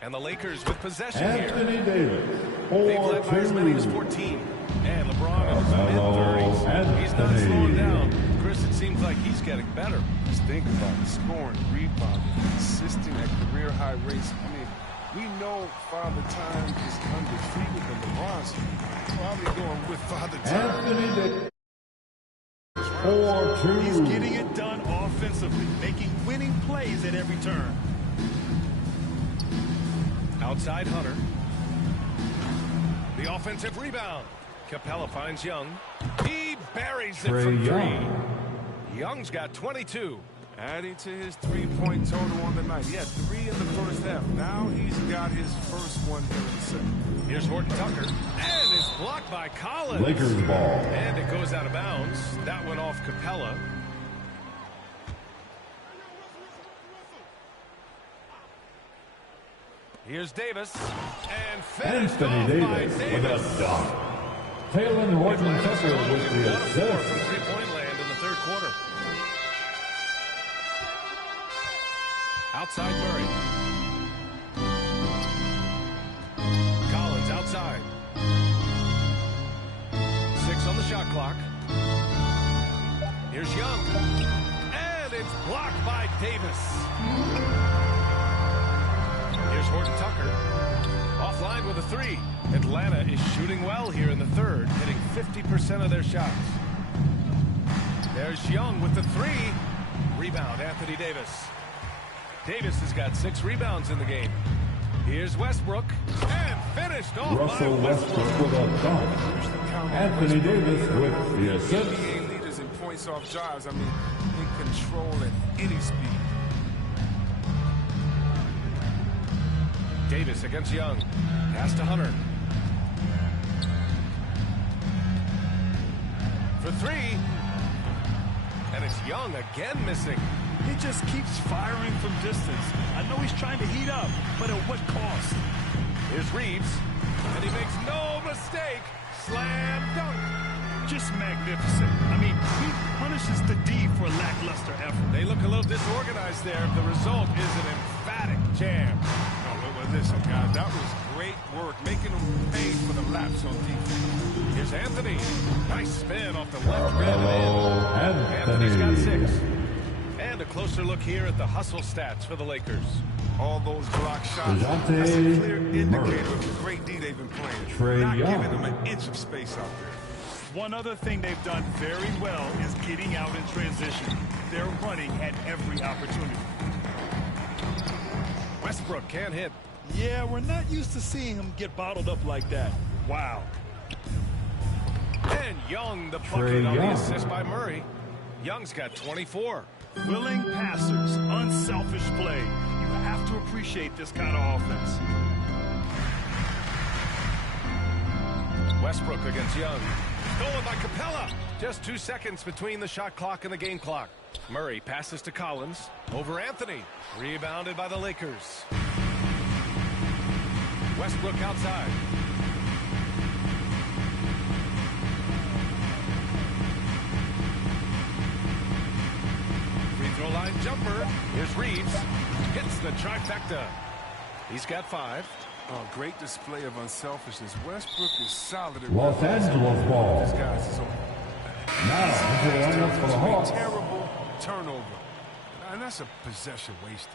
And the Lakers with possession Anthony here. Davis. They've led by as many as 14. And LeBron in his mid-30s. He's not slowing down. Chris, it seems like he's getting better. Just think about it. Scoring, rebounding, assisting at career-high rates. I mean, we know Father Time is undefeated in LeBron's. Probably going with Father Time. Anthony Davis. 4-2. He's getting it done offensively, making winning plays at every turn. Outside Hunter. The offensive rebound. Capella finds Young. He buries it from 3. Young's got 22. Adding to his three-point total on the night. He had 3 in the first half. Now he's got his first one here in the second. Here's Horton Tucker. And it's blocked by Collins. Lakers ball. And it goes out of bounds. That went off Capella. Here's Davis. And finished Anthony off by Davis Davis. with a dunk. Taylor Horton Tucker with the assist. From three-point land in the third quarter. Outside Murray. Collins outside. 6 on the shot clock. Here's Young. And it's blocked by Davis. Here's Horton Tucker. Offline with a 3. Atlanta is shooting well here in the third, hitting 50% of their shots. There's Young with the 3. Rebound, Anthony Davis. Davis has got 6 rebounds in the game. Here's Westbrook. And finished off Russell by Westbrook with a dunk. Anthony Davis with the assist. NBA leaders in points off drives. I mean, in control at any speed. Davis against Young. Pass to Hunter. For 3. And it's Young again missing. He just keeps firing from distance. I know he's trying to heat up, but at what cost? Here's Reeves. And he makes no mistake. Slam dunk. Just magnificent. I mean, he punishes the D for lackluster effort. They look a little disorganized there. The result is an emphatic jam. Listen, guys, that was great work, making them pay for the laps on defense. Here's Anthony. Nice spin off the left rim. Anthony's got 6. And a closer look here at the hustle stats for the Lakers. All those block shots, that's a clear indicator of the great D they've been playing. Not giving them an inch of space out there. One other thing they've done very well is getting out in transition. They're running at every opportunity. Westbrook can't hit. Yeah, we're not used to seeing him get bottled up like that. Wow. And Young, the bucket on the assist by Murray. Young's got 24. Willing passers, unselfish play. You have to appreciate this kind of offense. Westbrook against Young. Stolen by Capella. Just 2 seconds between the shot clock and the game clock. Murray passes to Collins. Over Anthony. Rebounded by the Lakers. Westbrook outside. Free throw line jumper. Here's Reeves. Hits the trifecta. He's got 5. Oh, great display of unselfishness. Westbrook is solid at Los Angeles ball. This guy's so Now, into the lineup for the Hawks. Terrible turnover. And that's a possession wasted.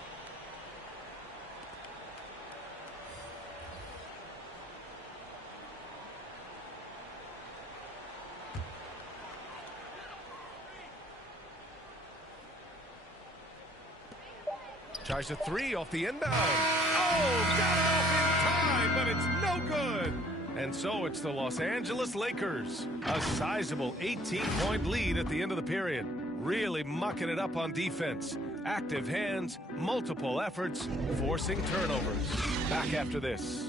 Tries a 3 off the inbound. Oh, got it off in time, but it's no good. And so it's the Los Angeles Lakers. A sizable 18-point lead at the end of the period. Really mucking it up on defense. Active hands, multiple efforts, forcing turnovers. Back after this.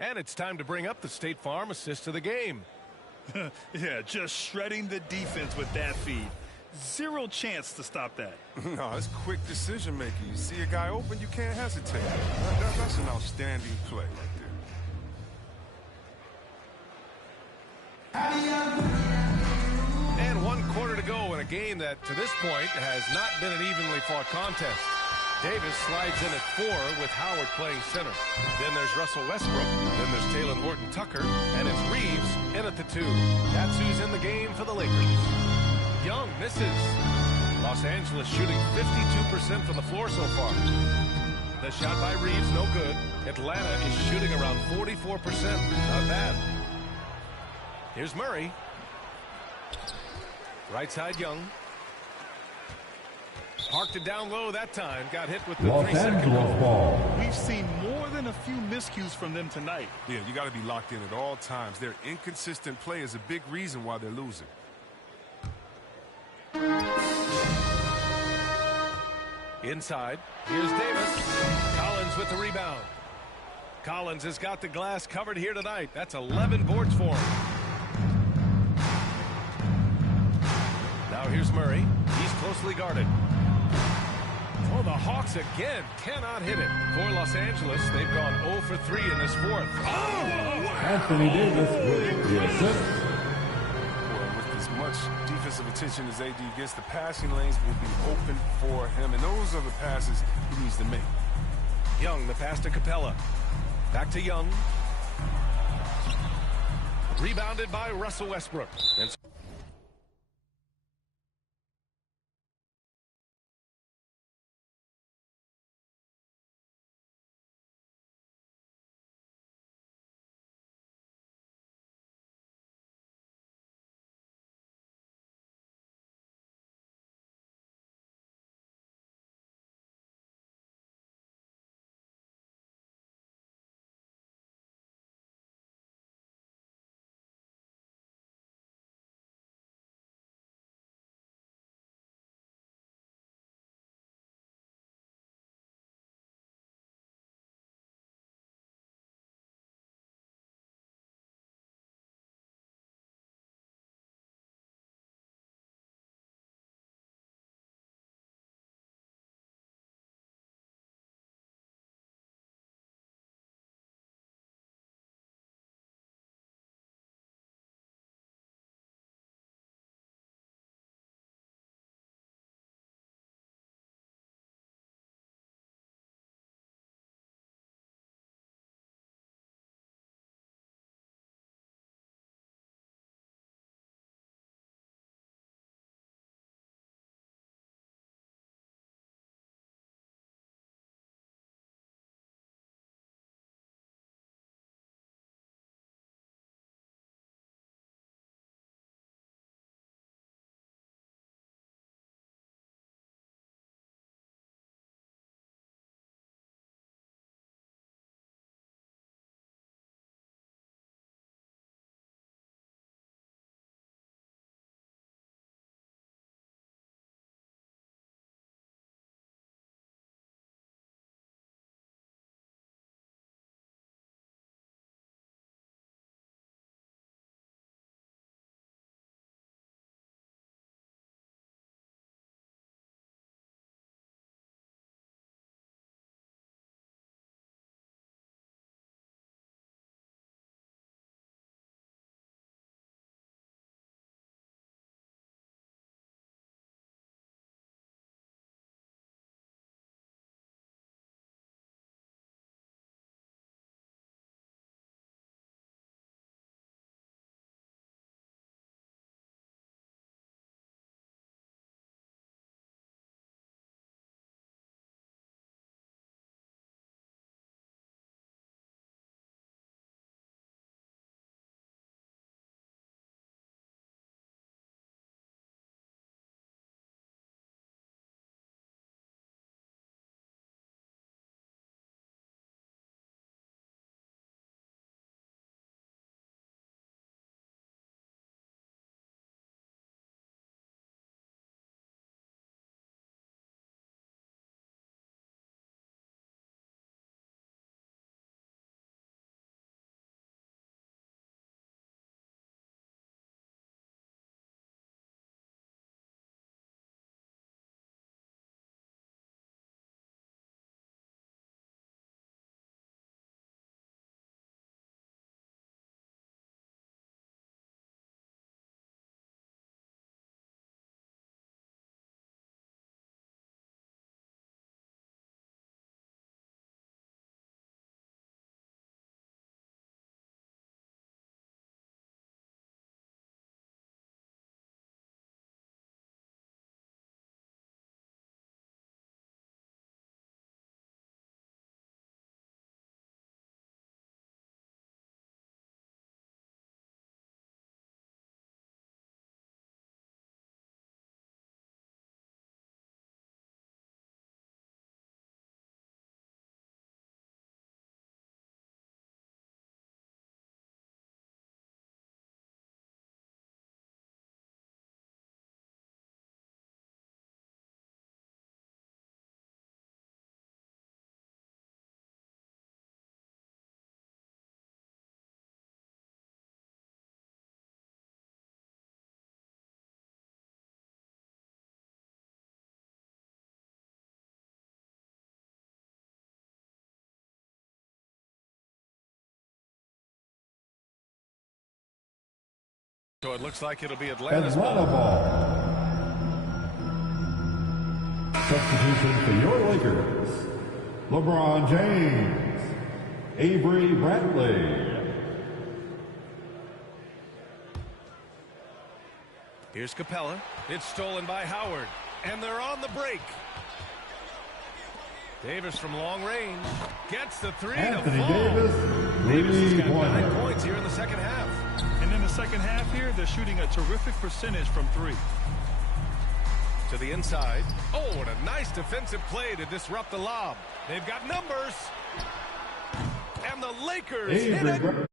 And it's time to bring up the State Farm assist of the game. Yeah, just shredding the defense with that feed. Zero chance to stop that. No, it's quick decision making. You see a guy open, you can't hesitate. That's an outstanding play right there. And 1 quarter to go in a game that, to this point, has not been an evenly fought contest. Davis slides in at 4 with Howard playing center. Then there's Russell Westbrook. Then there's Taylor Horton Tucker. And it's Reeves in at the 2. That's who's in the game for the Lakers. Young misses. Los Angeles shooting 52% from the floor so far. The shot by Reeves, no good. Atlanta is shooting around 44%. Not bad. Here's Murray. Right side, Young. Parked it down low that time. Got hit with the Los 3-second Angeles ball. We've seen more than a few miscues from them tonight. Yeah, you got to be locked in at all times. Their inconsistent play is a big reason why they're losing. Inside. Here's Davis. Collins with the rebound. Collins has got the glass covered here tonight. That's 11 boards for him. Now here's Murray. He's closely guarded. Oh, the Hawks again cannot hit it. For Los Angeles, they've gone 0 for 3 in this fourth. Anthony Davis with the assist. Well, with as much defensive attention as AD gets, the passing lanes will be open for him, and those are the passes he needs to make. Young, the pass to Capella. Back to Young. Rebounded by Russell Westbrook. And So it looks like it'll be Atlanta's Atlanta ball. Substitution for your Lakers. LeBron James. Avery Bradley. Here's Capella. It's stolen by Howard. And they're on the break. Davis from long range. Gets the three Anthony to fall. Davis Davis has got 9 3-pointer. points here in the second half. And in the second half here, they're shooting a terrific percentage from 3. To the inside. Oh, what a nice defensive play to disrupt the lob. They've got numbers. And the Lakers hit it.